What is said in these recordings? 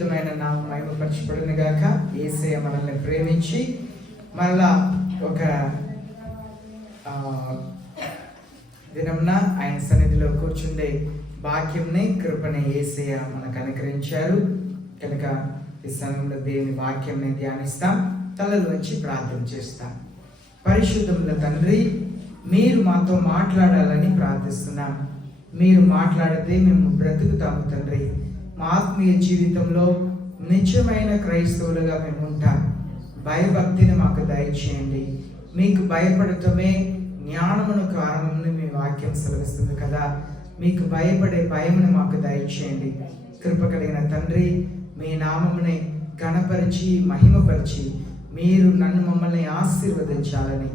నామం మహిమపరచబడును గాక. యేసయ్య మనల్ని ప్రేమించి మరలా ఒక దినంన ఆయన సన్నిధిలో కూర్చుండే వాక్యంని కృపని యేసయ్య మనకు అనుగ్రహించారు కనుక ఈ సమయంలో దేవుని వాక్యంని ధ్యానిస్తాం. తలలు వచ్చి ప్రార్థన చేస్తాం. పరిశుద్ధముల తండ్రి, మీరు మాతో మాట్లాడాలని ప్రార్థిస్తున్నాం. మీరు మాట్లాడితే మేము బ్రతుకుతాము తండ్రి. మా ఆత్మీయ జీవితంలో నిజమైన క్రైస్తవులుగా మేము ఉంటాం. భయభక్తిని మాకు దయచేయండి. మీకు భయపడటమే జ్ఞానమును కారణమని మీ వాక్యం సెలవిస్తుంది కదా. మీకు భయపడే భయమును మాకు దయచేయండి. కృప కలిగిన తండ్రి, మీ నామముని ఘనపరిచి మహిమపరిచి మీరు నన్ను మమ్మల్ని ఆశీర్వదించాలని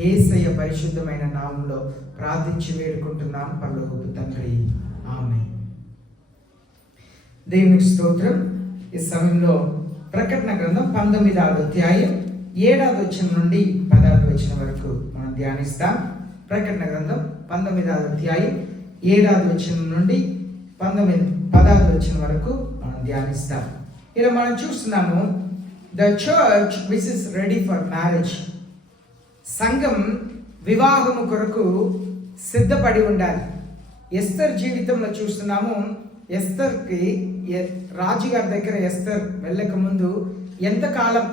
యేసయ్య పరిశుద్ధమైన నామంలో ప్రార్థించి వేడుకుంటున్నాం పరలోకపు తండ్రి. ఆమేన్. దేవునికి స్తోత్రం. ఈ సమయంలో ప్రకటన గ్రంథం 19వ అధ్యాయం 7వ వచనం నుండి 10వ వచనం వరకు మనం ధ్యానిస్తాం. ప్రకటన గ్రంథం 19వ అధ్యాయం 7వ వచనం నుండి 10వ వచనం వరకు మనం ధ్యానిస్తాం. ఇలా మనం చూస్తున్నాము, the church which is ready for marriage. సంఘం వివాహము కొరకు సిద్ధపడి ఉండాలి. ఎస్తర్ జీవితంలో చూస్తున్నాము, ఎస్తర్కి రాజుగారి దగ్గర ఎస్తర్ వెళ్ళక ముందు ఎంతకాలం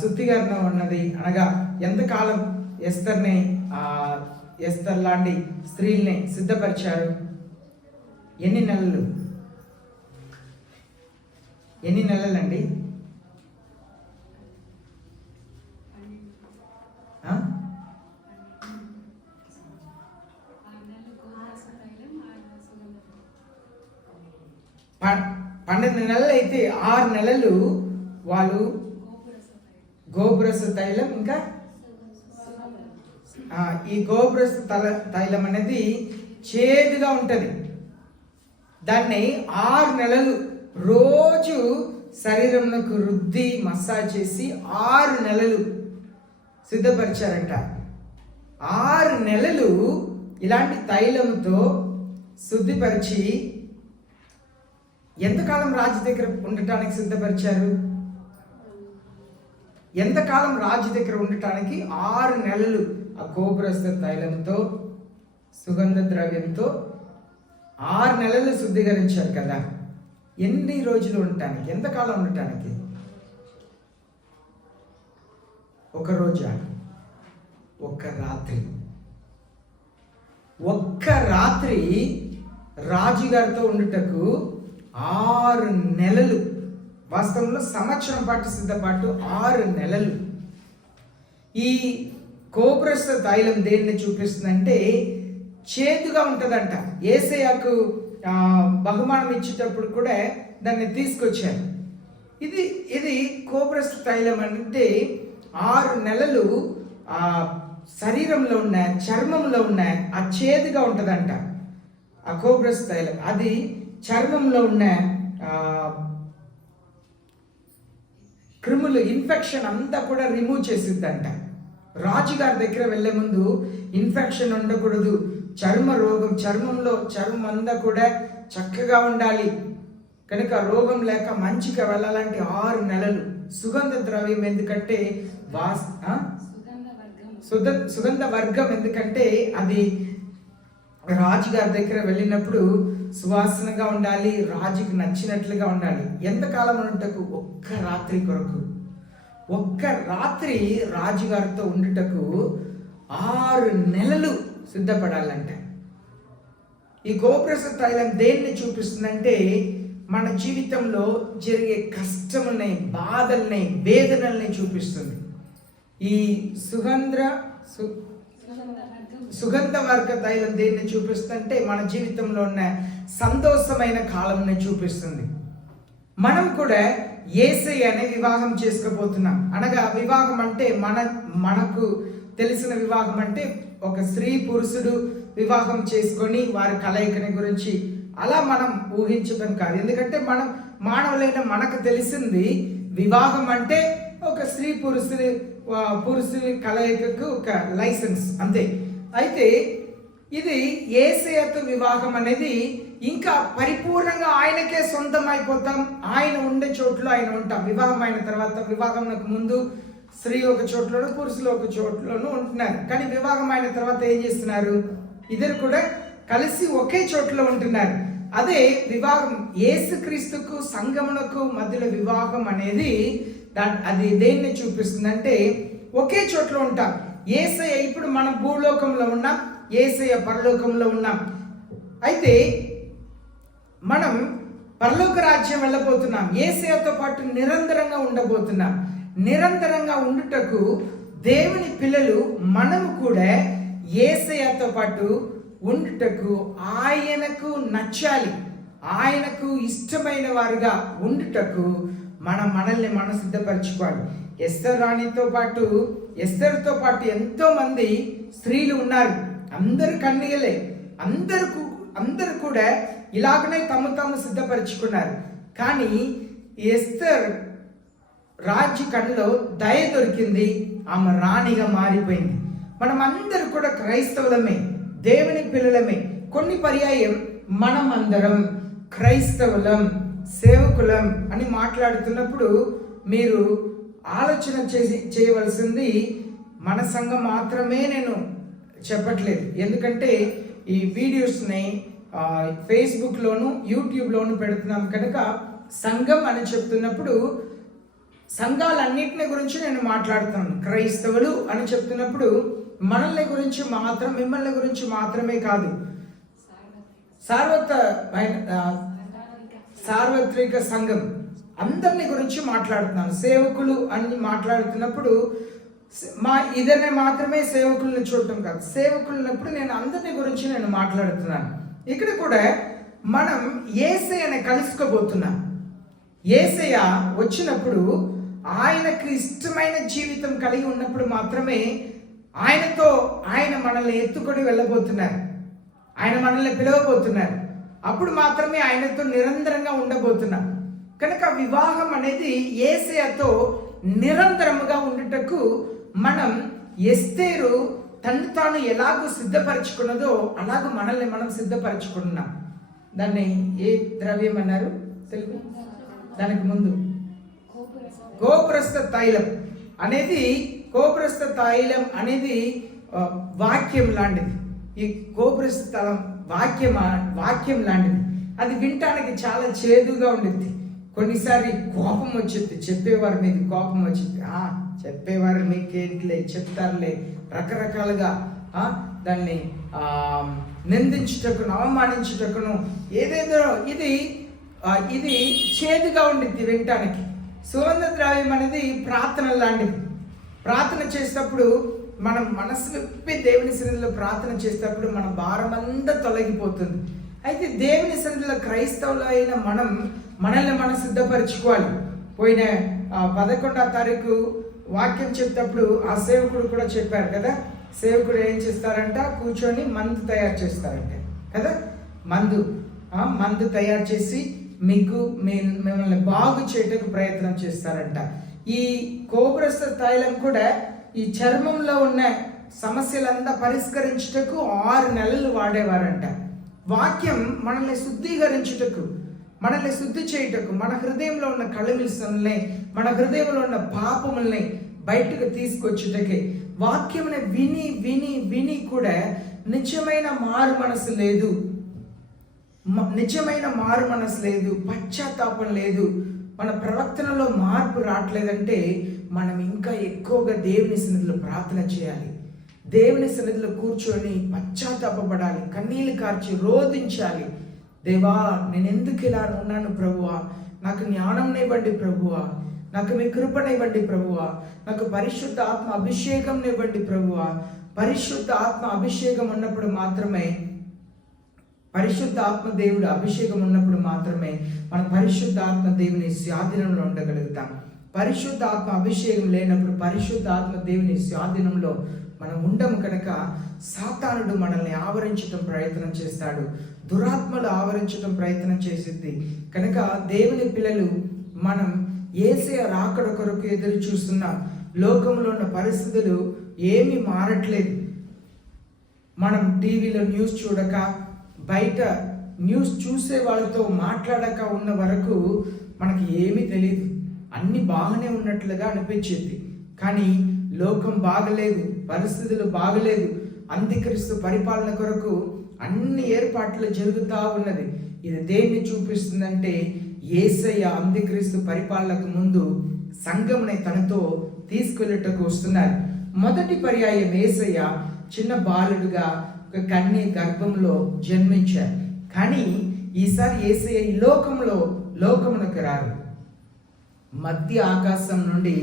శుద్ధికరణ ఉన్నది, అనగా ఎంతకాలం ఎస్తర్ని ఎస్తర్ లాంటి స్త్రీల్ని సిద్ధపరిచారు? ఎన్ని నెలలు? ఎన్ని నెలలండి? పన్నెండు నెలలు అయితే 6 నెలలు వాళ్ళు గోపురస తైలం, ఇంకా ఈ గోపురస తైలం అనేది చేదుగా ఉంటుంది. దాన్ని 6 నెలలు రోజు శరీరంకు రుద్ది మసాజ్ చేసి 6 నెలలు సిద్ధపరిచారంట. 6 నెలలు ఇలాంటి తైలంతో శుద్ధిపరిచి ఎంతకాలం రాజు దగ్గర ఉండటానికి సిద్ధపరిచారు? ఎంతకాలం రాజు దగ్గర ఉండటానికి? 6 నెలలు ఆ గోపురస్థ తైలంతో సుగంధ ద్రవ్యంతో 6 నెలలు శుద్ధీకరించారు కదా. ఎన్ని రోజులు ఉండటానికి? ఎంతకాలం ఉండటానికి? ఒక రోజా? ఒక్క రాత్రి. ఒక్క రాత్రి రాజుగారితో ఉండుటకు 6 నెలలు, వాస్తవంలో సంవత్సరం పాటు సిద్ధపాటు 6 నెలలు. ఈ గోపురస్థ తైలం దేన్ని చూపిస్తుందంటే చేదుగా ఉంటుందంట. యేసయ్యకు బహుమానం ఇచ్చేటప్పుడు కూడా దాన్ని తీసుకొచ్చారు. ఇది గోపురస్థ తైలం అంటే 6 నెలలు శరీరంలో ఉన్న చర్మంలో ఉన్న ఆ చేదుగా ఉంటుందంట. ఆ గోపురస్థ తైలం అది చర్మంలో ఉన్న క్రిములు, ఇన్ఫెక్షన్ అంతా కూడా రిమూవ్ చేసిద్దంట. రాజుగారి దగ్గర వెళ్ళే ముందు ఇన్ఫెక్షన్ ఉండకూడదు, చర్మ రోగం, చర్మం అంతా కూడా చక్కగా ఉండాలి. కనుక రోగం లేక మంచిగా వెళ్ళాలంటే 6 నెలలు. సుగంధ ద్రవ్యం ఎందుకంటే సుగంధ వర్గం ఎందుకంటే అది రాజుగారి దగ్గర వెళ్ళినప్పుడు సువాసనగా ఉండాలి, రాజుకి నచ్చినట్లుగా ఉండాలి. ఎంతకాలం ఉంటకు? ఒక్క రాత్రి కొరకు. ఒక్క రాత్రి రాజుగారితో ఉండుటకు 6 నెలలు సిద్ధపడాలంటే. ఈ గోపురస తైలం దేన్ని చూపిస్తుందంటే మన జీవితంలో జరిగే కష్టముల్ని, బాధల్ని, వేదనల్ని చూపిస్తుంది. ఈ సుగంధ వర్గ తైలం దేన్ని చూపిస్తుందంటే మన జీవితంలో ఉన్న సంతోషమైన కాలంని చూపిస్తుంది. మనం కూడా యేసయ్యని వివాహం చేసుకోబోతున్నాం. అనగా వివాహం అంటే మనకు తెలిసిన వివాహం అంటే ఒక స్త్రీ పురుషుడు వివాహం చేసుకొని వారి కలయికని గురించి అలా మనం ఊహించడం కాదు. ఎందుకంటే మనం మానవులైన మనకు తెలిసింది వివాహం అంటే ఒక స్త్రీ పురుషుడి కలయికకు ఒక లైసెన్స్ అంతే. అయితే ఇది యేసయ్యతో వివాహం అనేది ఇంకా పరిపూర్ణంగా ఆయనకే సొంతం అయిపోతాం. ఆయన ఉండే చోట్లో ఆయన ఉంటాం. వివాహం అయిన తర్వాత, వివాహంకు ముందు స్త్రీ ఒక చోట్లోను, పురుషులు ఒక చోట్లోనూ ఉంటున్నారు. కానీ వివాహం అయిన తర్వాత ఏం చేస్తున్నారు? ఇద్దరు కూడా కలిసి ఒకే చోట్లో ఉంటున్నారు. అదే వివాహం యేసుక్రీస్తుకు సంఘమునకు మధ్యలో వివాహం అనేది అది దేన్ని చూపిస్తుంది అంటే ఒకే చోట్ల ఉంటాం. యేసయ్య ఇప్పుడు మన భూలోకంలో ఉన్నాం, యేసయ్య పరలోకంలో ఉన్నాం. అయితే మనం పరలోక రాజ్యం వెళ్ళబోతున్నాం. యేసయ్యతో పాటు నిరంతరంగా ఉండబోతున్నాం. నిరంతరంగా ఉండుటకు దేవుని పిల్లలు మనము కూడా యేసయ్యతో పాటు ఉండుటకు ఆయనకు నచ్చాలి, ఆయనకు ఇష్టమైన వారుగా ఉండుటకు మనల్ని మనం సిద్ధపరచుకోవాలి. ఎస్తర్తో పాటు ఎంతో మంది స్త్రీలు ఉన్నారు. అందరు కన్యలే, అందరూ కూడా ఇలాగనే తమ సిద్ధపరచుకున్నారు. కానీ ఎస్తర్ రాజు కళ్ళలో దయ దొరికింది, ఆమె రాణిగా మారిపోయింది. మనం అందరూ కూడా క్రైస్తవులమే, దేవుని పిల్లలమే. కొన్ని పర్యాయం మనం అందరం క్రైస్తవులం, సేవకులం అని మాట్లాడుతున్నప్పుడు మీరు ఆలోచన చేయవలసింది మన సంఘం మాత్రమే నేను చెప్పట్లేదు. ఎందుకంటే ఈ వీడియోస్ని ఫేస్బుక్లోను యూట్యూబ్లోను పెడుతున్నాం కనుక సంఘం అని చెప్తున్నప్పుడు సంఘాలన్నింటిని గురించి నేను మాట్లాడుతున్నాను. క్రైస్తవులు అని చెప్తున్నప్పుడు మిమ్మల్ని గురించి మాత్రమే కాదు, సార్వత్రిక సంఘం అందరిని గురించి మాట్లాడుతున్నాను. సేవకులు అని మాట్లాడుతున్నప్పుడు ఇద్దరిని మాత్రమే సేవకులను చూడటం కాదు, సేవకులున్నప్పుడు నేను అందరిని గురించి నేను మాట్లాడుతున్నాను. ఇక్కడ కూడా మనం యేసయ్యని కలుసుకోబోతున్నాం. యేసయ్య వచ్చినప్పుడు ఆయనకు ఇష్టమైన జీవితం కలిగి ఉన్నప్పుడు మాత్రమే ఆయన మనల్ని ఎత్తుకొని వెళ్ళబోతున్నారు, ఆయన మనల్ని పిలవబోతున్నారు. అప్పుడు మాత్రమే ఆయనతో నిరంతరంగా ఉండబోతున్నాం. కనుక వివాహం అనేది యేసయ్యతో నిరంతరముగా ఉండుటకు మనం ఎస్తేరు తాను ఎలాగూ సిద్ధపరచుకున్నదో అలాగూ మనల్ని మనం సిద్ధపరచుకున్నాం. దాన్ని ఏ ద్రవ్యం అన్నారు తెలుగు? దానికి ముందు గోపురస్థ తైలం అనేది వాక్యం లాంటిది. ఈ గోపురస్థ తలం వాక్యం లాంటిది. అది వినటానికి చాలా చేదుగా ఉండిద్ది. కొన్నిసారి కోపం వచ్చింది, చెప్పేవారి మీద కోపం వచ్చింది. చెప్పేవారు మీకేంటిలే చెప్తారులే, రకరకాలుగా దాన్ని నిందించుటకును, అవమానించుటకును ఏదేదో ఇది చేదుగా ఉండిద్ది వినటానికి. సుగంధ ద్రవ్యం అనేది ప్రార్థన లాంటిది. ప్రార్థన చేసేటప్పుడు మనం మనసు విప్పి దేవుని సన్నిధిలో ప్రార్థన చేసేటప్పుడు మన భారం అంతా తొలగిపోతుంది. అయితే దేవుని సన్నిధిలో క్రైస్తవులైన మనల్ని మనం సిద్ధపరచుకోవాలి. పోయిన 11వ తారీఖు వాక్యం చెప్పేటప్పుడు ఆ సేవకుడు కూడా చెప్పారు కదా, సేవకుడు ఏం చేస్తారంట, కూర్చొని మందు తయారు చేస్తారంట కదా. మందు తయారు చేసి మిమ్మల్ని బాగు చేయటకు ప్రయత్నం చేస్తారంట. ఈ కోబ్రస్థ తైలం కూడా ఈ చర్మంలో ఉన్న సమస్యలంతా పరిష్కరించుటకు 6 నెలలు వాడేవారంట. వాక్యం మనల్ని శుద్ధీకరించుటకు, మనల్ని శుద్ధి చేయుటకు, మన హృదయంలో ఉన్న కళమిల్సల్ని, మన హృదయంలో ఉన్న పాపముల్ని బయటకు తీసుకొచ్చుటకే. వాక్యముని విని విని విని కూడా నిజమైన మారు మనసు లేదు, పశ్చాత్తాపం లేదు, మన ప్రవర్తనలో మార్పు రావట్లేదంటే మనం ఇంకా ఎక్కువగా దేవుని సన్నిధిలో ప్రార్థన చేయాలి. దేవుని సన్నిధిలో కూర్చొని పశ్చాత్తాపపడాలి, కన్నీళ్లు కార్చి రోధించాలి. దేవా, నేను ఎందుకు ఇలా ఉన్నాను ప్రభువా, నాకు జ్ఞానంనివ్వండి ప్రభువా, నాకు మీ కృపనివ్వండి ప్రభువా, నాకు పరిశుద్ధ ఆత్మ అభిషేకంనివ్వండి ప్రభువా. పరిశుద్ధ ఆత్మ అభిషేకం ఉన్నప్పుడు మాత్రమే, పరిశుద్ధ ఆత్మ దేవుడు అభిషేకం ఉన్నప్పుడు మాత్రమే మన పరిశుద్ధ ఆత్మ దేవుని స్వాధీనంలో ఉండగలుగుతాం. పరిశుద్ధ ఆత్మ అభిషేకం లేనప్పుడు పరిశుద్ధ ఆత్మ దేవుని స్వాధీనంలో మనం ఉండము. కనుక సాతానుడు మనల్ని ఆవరించడం ప్రయత్నం చేస్తాడు, దురాత్మలు ఆవరించడం ప్రయత్నం చేసింది. కనుక దేవుని పిల్లలు మనం యేసయ్య రాకడ కొరకు ఎదురు చూస్తున్నాం. లోకంలో ఉన్న పరిస్థితులు ఏమీ మారట్లేదు. మనం టీవీలో న్యూస్ చూడక, బయట న్యూస్ చూసే వాళ్ళతో మాట్లాడక ఉన్న వరకు మనకి ఏమీ తెలియదు. అన్నీ బాగానే ఉన్నట్లుగా అనిపించేది. కానీ లోకం బాగలేదు, పరిస్థితులు బాగలేదు. అంత్యక్రీస్తు పరిపాలన కొరకు అన్ని ఏర్పాట్లు జరుగుతూ ఉన్నది. ఇది దేన్ని చూపిస్తుందంటే యేసయ్య అంత్యక్రీస్తు పరిపాలనకు ముందు సంఘముని తనతో తీసుకెళ్ళటకు వస్తున్నారు. మొదటి పర్యాయం యేసయ్య చిన్న బాలుడుగా ఒక కన్య గర్భంలో జన్మించారు. కానీ ఈసారి యేసయ్య ఈ లోకమునకు రారు. మధ్య ఆకాశం నుండి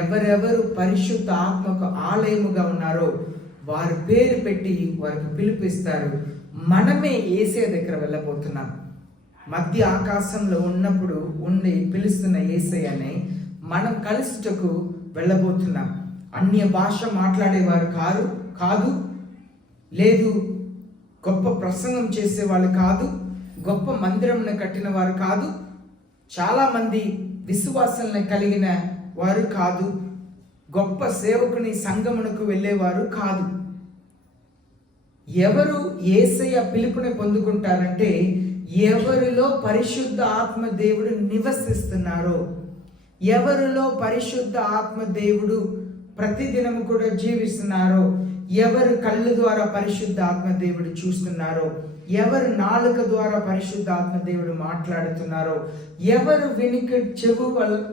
ఎవరెవరు పరిశుద్ధ ఆత్మకు ఆలయముగా ఉన్నారో వారి పేరు పెట్టి వారికి పిలిపిస్తారు. మనమే యేసయ్య దగ్గర వెళ్ళబోతున్నాం. మధ్య ఆకాశంలో ఉన్నప్పుడు ఉండి పిలుస్తున్న యేసయ్యనే మనం కలుసుటకు వెళ్ళబోతున్నాం. అన్య భాష మాట్లాడేవారు కాదు, లేదు గొప్ప ప్రసంగం చేసేవాళ్ళు కాదు, గొప్ప మందిరంను కట్టిన వారు కాదు, చాలామంది విశ్వాసాలను కలిగిన వారు కాదు, గొప్ప సేవకుని సంగమునకు వెళ్ళేవారు కాదు. ఎవరు యేసయ్య పిలుపుని పొందుకుంటారంటే ఎవరిలో పరిశుద్ధ ఆత్మ దేవుడు నివసిస్తున్నారో, ఎవరిలో పరిశుద్ధ ఆత్మ దేవుడు ప్రతిదినము కూడా జీవిస్తున్నారో, ఎవరు కళ్ళు ద్వారా పరిశుద్ధ ఆత్మ దేవుడు చూస్తున్నారో, ఎవరు నాలుక ద్వారా పరిశుద్ధ ఆత్మ దేవుడు మాట్లాడుతున్నారో, ఎవరు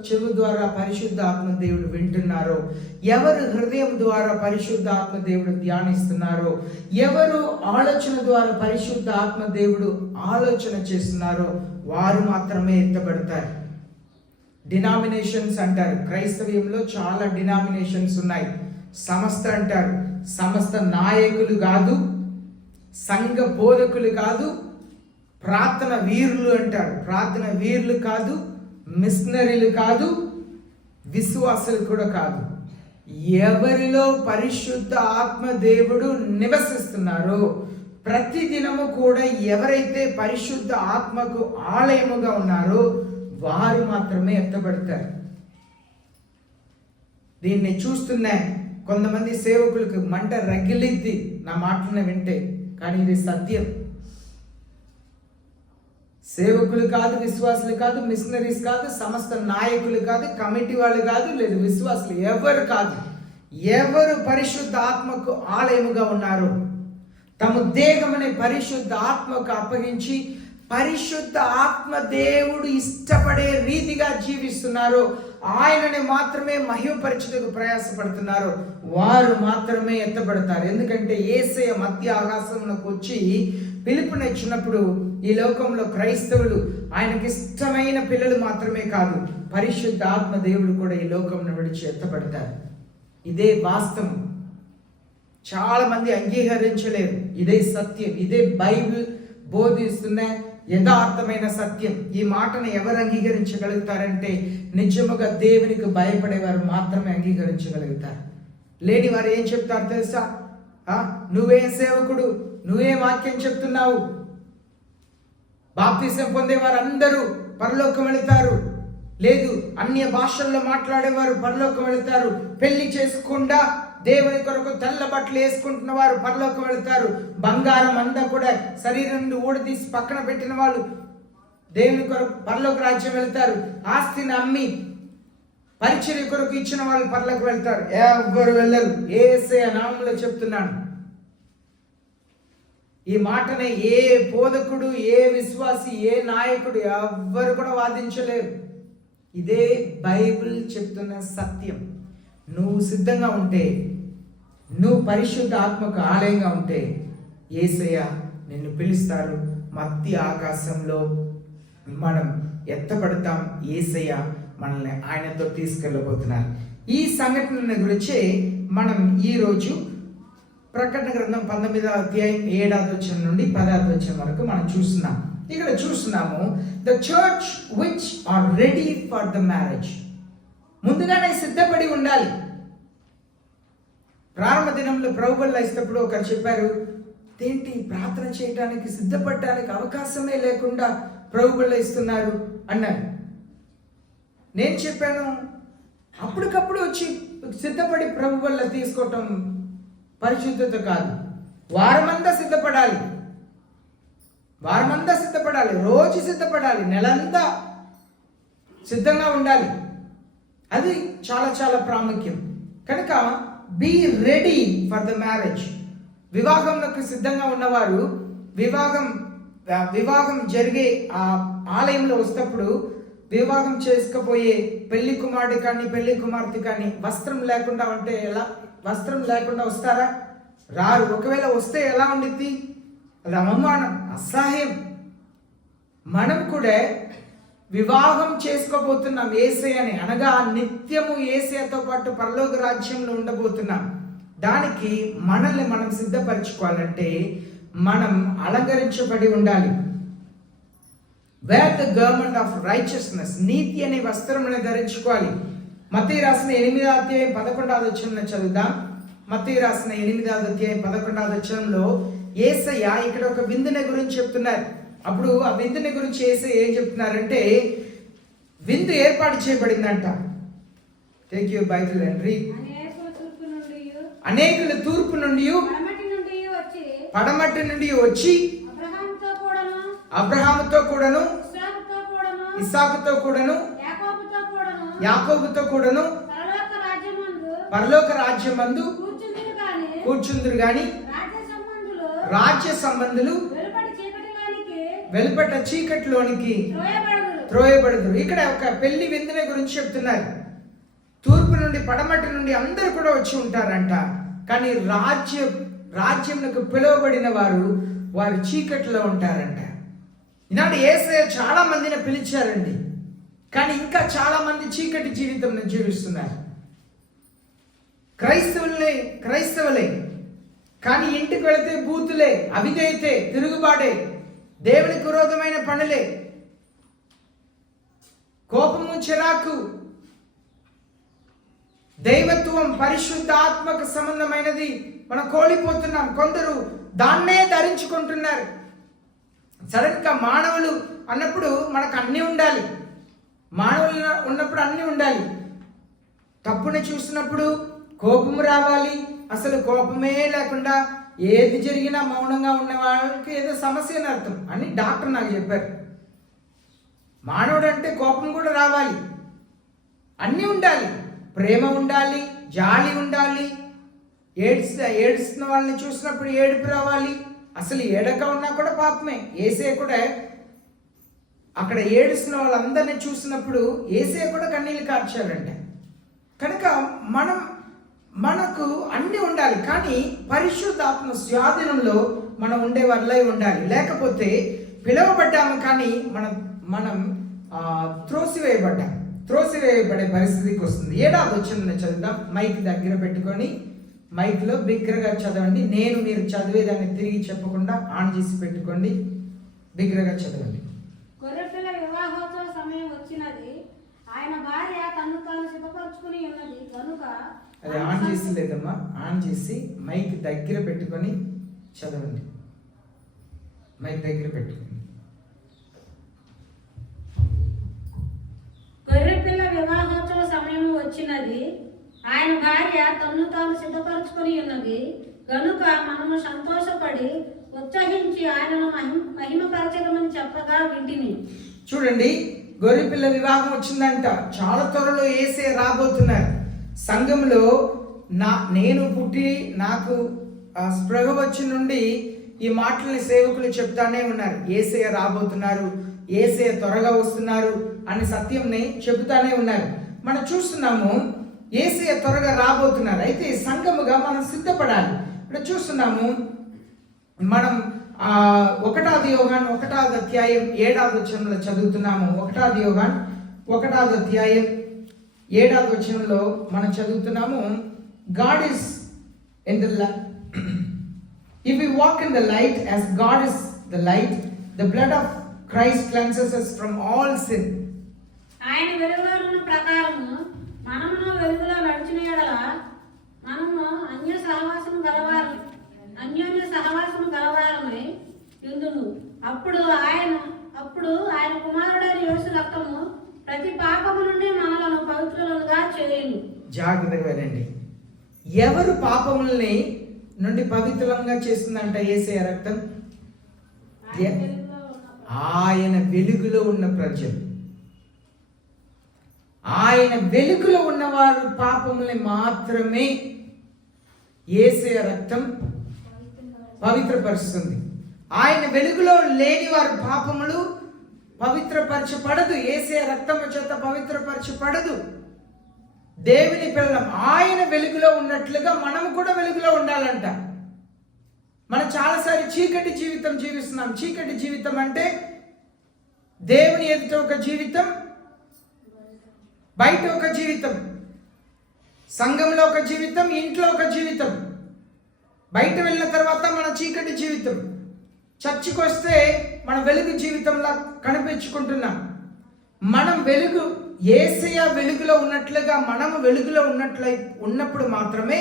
చెవు ద్వారా పరిశుద్ధ ఆత్మ దేవుడు వింటున్నారో, ఎవరు హృదయం ద్వారా పరిశుద్ధ ఆత్మ దేవుడు ధ్యానిస్తున్నారో, ఎవరు ఆలోచన ద్వారా పరిశుద్ధ ఆత్మ దేవుడు ఆలోచన చేస్తున్నారో వారు మాత్రమే ఎత్తబడతారు. డినామినేషన్స్ అంటారు. క్రైస్తవ్యంలో చాలా డినామినేషన్స్ ఉన్నాయి. సంస్థ అంటారు. సంస్థ నాయకులు కాదు, సంఘ బోధకులు కాదు, ప్రార్థన వీరులు అంటారు. ప్రార్థన వీరులు కాదు, మిషనరీలు కాదు, విశ్వాసులు కూడా కాదు. ఎవరిలో పరిశుద్ధ ఆత్మ దేవుడు నివసిస్తున్నారో ప్రతిదినము కూడా ఎవరైతే పరిశుద్ధ ఆత్మకు ఆలయముగా ఉన్నారో వారు మాత్రమే ఎత్తబడతారు. దీన్ని చూస్తున్న కొంతమంది సేవకులకు మంట రగిలిద్ది నా మాటలను వింటే, కానీ ఇది సత్యం. సేవకులు కాదు, విశ్వాసులు కాదు, మిషనరీస్ కాదు, సమస్త నాయకులు కాదు, కమిటీ వాళ్ళు కాదు, లేదు విశ్వాసులు ఎవరు కాదు. ఎవరు పరిశుద్ధ ఆత్మకు ఆలయముగా ఉన్నారో, తమ దేహమనే పరిశుద్ధ ఆత్మకు అప్పగించి పరిశుద్ధ ఆత్మ దేవుడు ఇష్టపడే రీతిగా జీవిస్తున్నారో, ఆయనని మాత్రమే మహిమపరచుటకు ప్రయాసపడుతున్నారో వారు మాత్రమే ఎత్తబడతారు. ఎందుకంటే యేసయ్య మధ్య ఆకాశమునకు వచ్చి పిలుపునిచ్చినప్పుడు ఈ లోకంలో క్రైస్తవులు ఆయనకి ఇష్టమైన పిల్లలు మాత్రమే కాదు, పరిశుద్ధ ఆత్మ దేవుడు కూడా ఈ లోకంను విడిచి ఎత్తబడతారు. ఇదే వాస్తవం. చాలా మంది అంగీకరించలేరు. ఇదే సత్యం. ఇదే బైబిల్ బోధిస్తున్న యథార్థమైన సత్యం. ఈ మాటను ఎవరు అంగీకరించగలుగుతారంటే నిజముగా దేవునికి భయపడేవారు మాత్రమే అంగీకరించగలుగుతారు. లేని వారు ఏం చెప్తారు తెలుసా? నువ్వే సేవకుడు, నువ్వే వాక్యం చెప్తున్నావు, బాప్తిసం పొందేవారు అందరూ పరలోకం వెళుతారు, లేదు అన్య భాషల్లో మాట్లాడేవారు పరలోకం వెళుతారు, పెళ్లి చేసుకుండా దేవుని కొరకు తెల్ల బట్టలు వేసుకుంటున్న వారు పరలోకం వెళుతారు, బంగారం అంతా కూడా శరీరం నుండి ఊడదీసి పక్కన పెట్టిన వాళ్ళు దేవుని కొరకు పరలోక రాజ్యం వెళ్తారు, ఆస్తిని అమ్మి పరిచర్య కొరకు ఇచ్చిన వాళ్ళు పరలోకి వెళ్తారు. ఎవ్వరు వెళ్ళరు. యేసయ్య నామములో చెప్తున్నాను. ఈ మాటనే ఏ బోధకుడు, ఏ విశ్వాసి, ఏ నాయకుడు ఎవ్వరు కూడా వాదించలేరు. ఇదే బైబిల్ చెప్తున్న సత్యం. నువ్వు సిద్ధంగా ఉంటే, నువ్వు పరిశుద్ధ ఆత్మకు ఆలయంగా ఉంటే యేసయ్య నిన్ను పిలుస్తారు. మధ్య ఆకాశంలో మనం ఎత్తపడతాం. యేసయ్య మనల్ని ఆయనతో తీసుకెళ్ళబోతున్నారు. ఈ సంఘటన గురించి మనం ఈరోజు ప్రకటన గ్రంథం 19వ అధ్యాయం 7వ వచనం నుండి 10వ వచనం వరకు మనం చూస్తున్నాం. ఇక్కడ చూస్తున్నాము, the church which are ready for the marriage. ముందుగానే సిద్ధపడి ఉండాలి. ప్రారంభ దినంలో ప్రభువుల్లో ఇస్తప్పుడు ఒకరు చెప్పారు, ఏంటి ప్రార్థన చేయడానికి సిద్ధపడటానికి అవకాశమే లేకుండా ప్రభువుల్లో ఇస్తున్నారు అన్నారు. నేను చెప్పాను, అప్పటికప్పుడు వచ్చి సిద్ధపడి ప్రభువుల్లో తీసుకోవటం పరిశుద్ధత కాదు. వారమంతా సిద్ధపడాలి. వారమంతా సిద్ధపడాలి, రోజు సిద్ధపడాలి, నెలంతా సిద్ధంగా ఉండాలి. అది చాలా చాలా ప్రాముఖ్యం. కనుక be ready for the marriage. వివాహంలోకి సిద్ధంగా ఉన్నవారు వివాహం జరిగే ఆ ఆలయంలో వస్తప్పుడు వివాహం చేసుకుపోయే పెళ్లి కుమారుడు కానీ పెళ్లి కుమార్తె కానీ వస్త్రం లేకుండా ఉంటే ఎలా? వస్త్రం లేకుండా వస్తారా? రారు. ఒకవేళ వస్తే ఎలా ఉండిద్ది? అది అవమానం, అసహ్యం. మనం కూడా వివాహం చేసుకోబోతున్నాం యేసయ్యని, అనగా నిత్యము యేసయ్యతో పాటు పరలోక రాజ్యంలో ఉండబోతున్నాం. దానికి మనల్ని మనం సిద్ధపరచుకోవాలంటే మనం అలంకరించబడి ఉండాలి. Wear the government of righteousness, నీతి అనే వస్త్రమును ధరించుకోవాలి. మత్తయి రాసిన 8వ అధ్యాయం 11వ వచనంలో చదువుదాం. మత్తయి రాసిన 8వ అధ్యాయం 11వ వచనంలో యేసయ్య ఇక్కడ ఒక విందుని గురించి చెప్తున్నారు. అప్పుడు ఆ విందుని గురించి యేసయ్య ఏం చెప్తున్నారంటే, విందు ఏర్పాటు చేయబడిందంట. Take your Bible and read. అనేకులు తూర్పు నుండి పడమటి నుండి వచ్చి అబ్రహాముతో కూడాను ఇస్సాకుతో కూడాను యాకోబుతో కూడాను పరలోక రాజ్యమందు కూర్చుందురు గాని రాజ్య సంబంధులు వెలుపట చీకటిలోనికి త్రోయబడదురు. ఇక్కడ ఒక పెళ్లి విందుని గురించి చెప్తున్నారు. తూర్పు నుండి పడమటి నుండి అందరు కూడా వచ్చి ఉంటారంట. కానీ రాజ్యంకు పిలువబడిన వారు చీకటిలో ఉంటారంట. ఈనాడు యేసయ్య చాలా మందిని పిలిచారండి, కానీ ఇంకా చాలా మంది చీకటి జీవితం జీవిస్తున్నారు. క్రైస్తవులే కానీ ఇంటికి వెళితే బూతులే, అవిధేయతే, తిరుగుబాటే, దేవునికి విరోధమైన పనులే, కోపము, చిరాకు, దైవత్వం, పరిశుద్ధాత్మక సంబంధమైనది మనం కోల్పోతున్నాం. కొందరు దాన్నే ధరించుకుంటున్నారు. సడన్ గా మానవులు అన్నప్పుడు మనకు అన్నీ ఉండాలి. మానవులు ఉన్నప్పుడు అన్నీ ఉండాలి. తప్పుని చూసినప్పుడు కోపము రావాలి. అసలు కోపమే లేకుండా ఏది జరిగినా మౌనంగా ఉన్న వాళ్ళకి ఏదో సమస్య అని అర్థం అని డాక్టర్ నాకు చెప్పారు. మానవుడు అంటే కోపం కూడా రావాలి, అన్నీ ఉండాలి. ప్రేమ ఉండాలి, జాలి ఉండాలి. ఏడుస్తున్న వాళ్ళని చూసినప్పుడు ఏడుపు రావాలి. అసలు ఏడక ఉన్నా కూడా పాపమే. యేసయ్య కూడా అక్కడ ఏడుస్తున్న వాళ్ళందరినీ చూసినప్పుడు యేసయ్య కూడా కన్నీళ్ళు కార్చారంట. కనుక మనకు అన్నీ ఉండాలి, కానీ పరిశుద్ధాత్మ స్వాధీనంలో మనం ఉండే వాళ్ళై ఉండాలి. లేకపోతే పిలువబడ్డాము కానీ మనం త్రోసివేయబడే పరిస్థితికి వస్తుంది. 7వ వచనం చదువుదాం. మైక్ దగ్గర పెట్టుకొని మైక్లో బిగ్గరగా చదవండి. మీరు చదివేదాన్ని తిరిగి చెప్పకుండా ఆన్ చేసి పెట్టుకోండి. బిగ్గరగా చదవండి. గొర్రెపిల్ల వివాహోత్సవ సమయం వచ్చినది, ఆయన భార్య తన్ను తాను సిద్ధపరచుకుని ఉన్నది కనుక. అది ఆన్ చేసి లేదమ్మా, ఆన్ చేసి మైక్ దగ్గర పెట్టుకొని చదవండి. మైక్ దగ్గర పెట్టుకోండి. గొర్రెపిల్ల వివాహోత్సవ సమయం వచ్చినది, ఆయన భార్య తన్ను తాను సిద్ధపరచుకుని ఉన్నది గనుక మనము సంతోషపడి ఉత్సహించి ఆయనను మహిమపరచదమని చెప్పగా వింటిని. చూడండి, గొర్రెపిల్ల వివాహం వచ్చిందంట. చాలా త్వరలో యేసయ్య రాబోతున్నారు. సంఘంలో నేను పుట్టి నాకు స్పృహ వచ్చి నుండి ఈ మాటల్ని సేవకులు చెప్తానే ఉన్నారు. యేసయ్య రాబోతున్నారు, యేసయ్య త్వరగా వస్తున్నారు అని సత్యంని చెబుతానే ఉన్నారు. మనం చూస్తున్నాము యేసయ్య త్వరగా రాబోతున్నారు. అయితే సంఘముగా మనం సిద్ధపడాలి. ఇప్పుడు చూస్తున్నాము మనం 1 యోహాను 1వ అధ్యాయం 7వ వచనంలో చదువుతున్నాము. 1 యోహాను 1వ అధ్యాయం 7వ వచనంలో మనం చదువుతున్నాము. God is in the light. If we walk in the light as God is the light, the blood of Christ cleanses us from all sin. ఆయన వెలుగులో ప్రకారము మనమును వెలుగులో నడిచిన యెడల మనము అన్యోన్య సహవాసము గలవారమై యుందుము. అప్పుడు ఆయన కుమారుడైన యేసు రక్తము ప్రతి పాపము నుండి మనలను పవిత్రులుగా చేయును. జాగ్రత్తగా వినండి. ఎవరు పాపముల్ని నుండి పవిత్రంగా చేస్తుందంట యేసయ్య రక్తం? ఆయన వెలుగులో ఉన్న ప్రజలు, ఆయన వెలుగులో ఉన్నవారు పాపముల్ని మాత్రమే యేసయ్య రక్తం పవిత్రపరుస్తుంది. ఆయన వెలుగులో లేని వారి పాపములు పవిత్రపరచబడదు. యేసయ్య రక్తము చేత పవిత్రపరచబడదు. దేవుని పిల్లలం ఆయన వెలుగులో ఉన్నట్లుగా మనము కూడా వెలుగులో ఉండాలంట. మనం చాలాసార్లు చీకటి జీవితం జీవిస్తున్నాం. చీకటి జీవితం అంటే దేవుని ఎదుట ఒక జీవితం, బయట ఒక జీవితం, సంఘంలో ఒక జీవితం, ఇంట్లో ఒక జీవితం. బయట వెళ్ళిన తర్వాత మన చీకటి జీవితం, చర్చికి వస్తే మన వెలుగు జీవితంలా కనిపించుకుంటున్నాం. మనం వెలుగు, యేసయ్య వెలుగులో ఉన్నట్లుగా మనము వెలుగులో ఉన్నప్పుడు మాత్రమే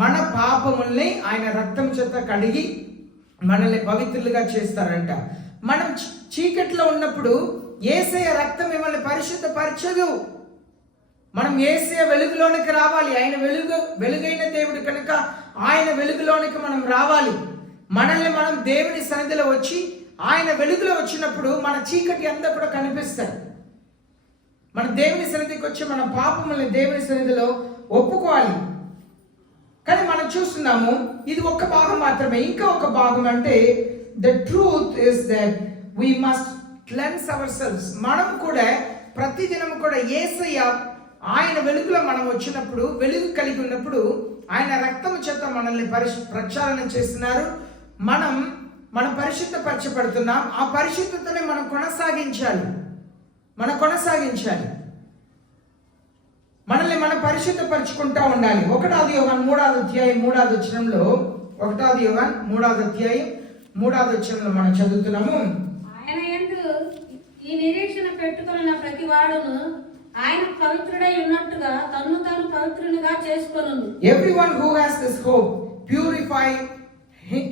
మన పాపముల్ని ఆయన రక్తం చేత కడిగి మనల్ని పవిత్రులుగా చేస్తారంట. మనం చీకట్లో ఉన్నప్పుడు యేసయ్య రక్తం మిమ్మల్ని పరిశుద్ధపరచదు. మనం యేసయ్య వెలుగులోనికి రావాలి. ఆయన వెలుగైన దేవుడు కనుక ఆయన వెలుగులోనికి మనం రావాలి. మనల్ని మనం దేవుని సన్నిధిలో వచ్చి ఆయన వెలుగులో వచ్చినప్పుడు మన చీకటి అంతా కూడా కనిపిస్తాయి. మన దేవుని సన్నిధికి వచ్చి మన పాపముల్ని దేవుని సన్నిధిలో ఒప్పుకోవాలి. కానీ మనం చూస్తున్నాము ఇది ఒక్క భాగం మాత్రమే. ఇంకా ఒక భాగం అంటే the truth is that we must cleanse ourselves. మనం కూడా ప్రతిదినం కూడా యేసయ్య ఆయన వెలుగులో మనం వచ్చినప్పుడు, వెలుగు కలిగి ఉన్నప్పుడు ఆయన రక్తము చేత మనల్ని ప్రక్షాళన చేస్తున్నారు. మనం పరిశుద్ధపరచబడుతున్నాం. ఆ పరిశుద్ధతని మనం కొనసాగించాలి. మనల్ని మనం పరిశుద్ధపరచుకుంటా ఉండాలి. 1 యోహాను 3వ అధ్యాయం 3వ వచనంలో, 1 యోహాను 3వ అధ్యాయం 3వ వచనంలో మనం చదువుతున్నాము, ఆయన యందు ఈ నిరీక్షణ పెట్టుకున్న ప్రతి వాడును ఆయన పవిత్రుడై ఉన్నట్టుగా తన్ను తాను పవిత్రునిగా చేసుకొనును. Everyone who has this hope purify him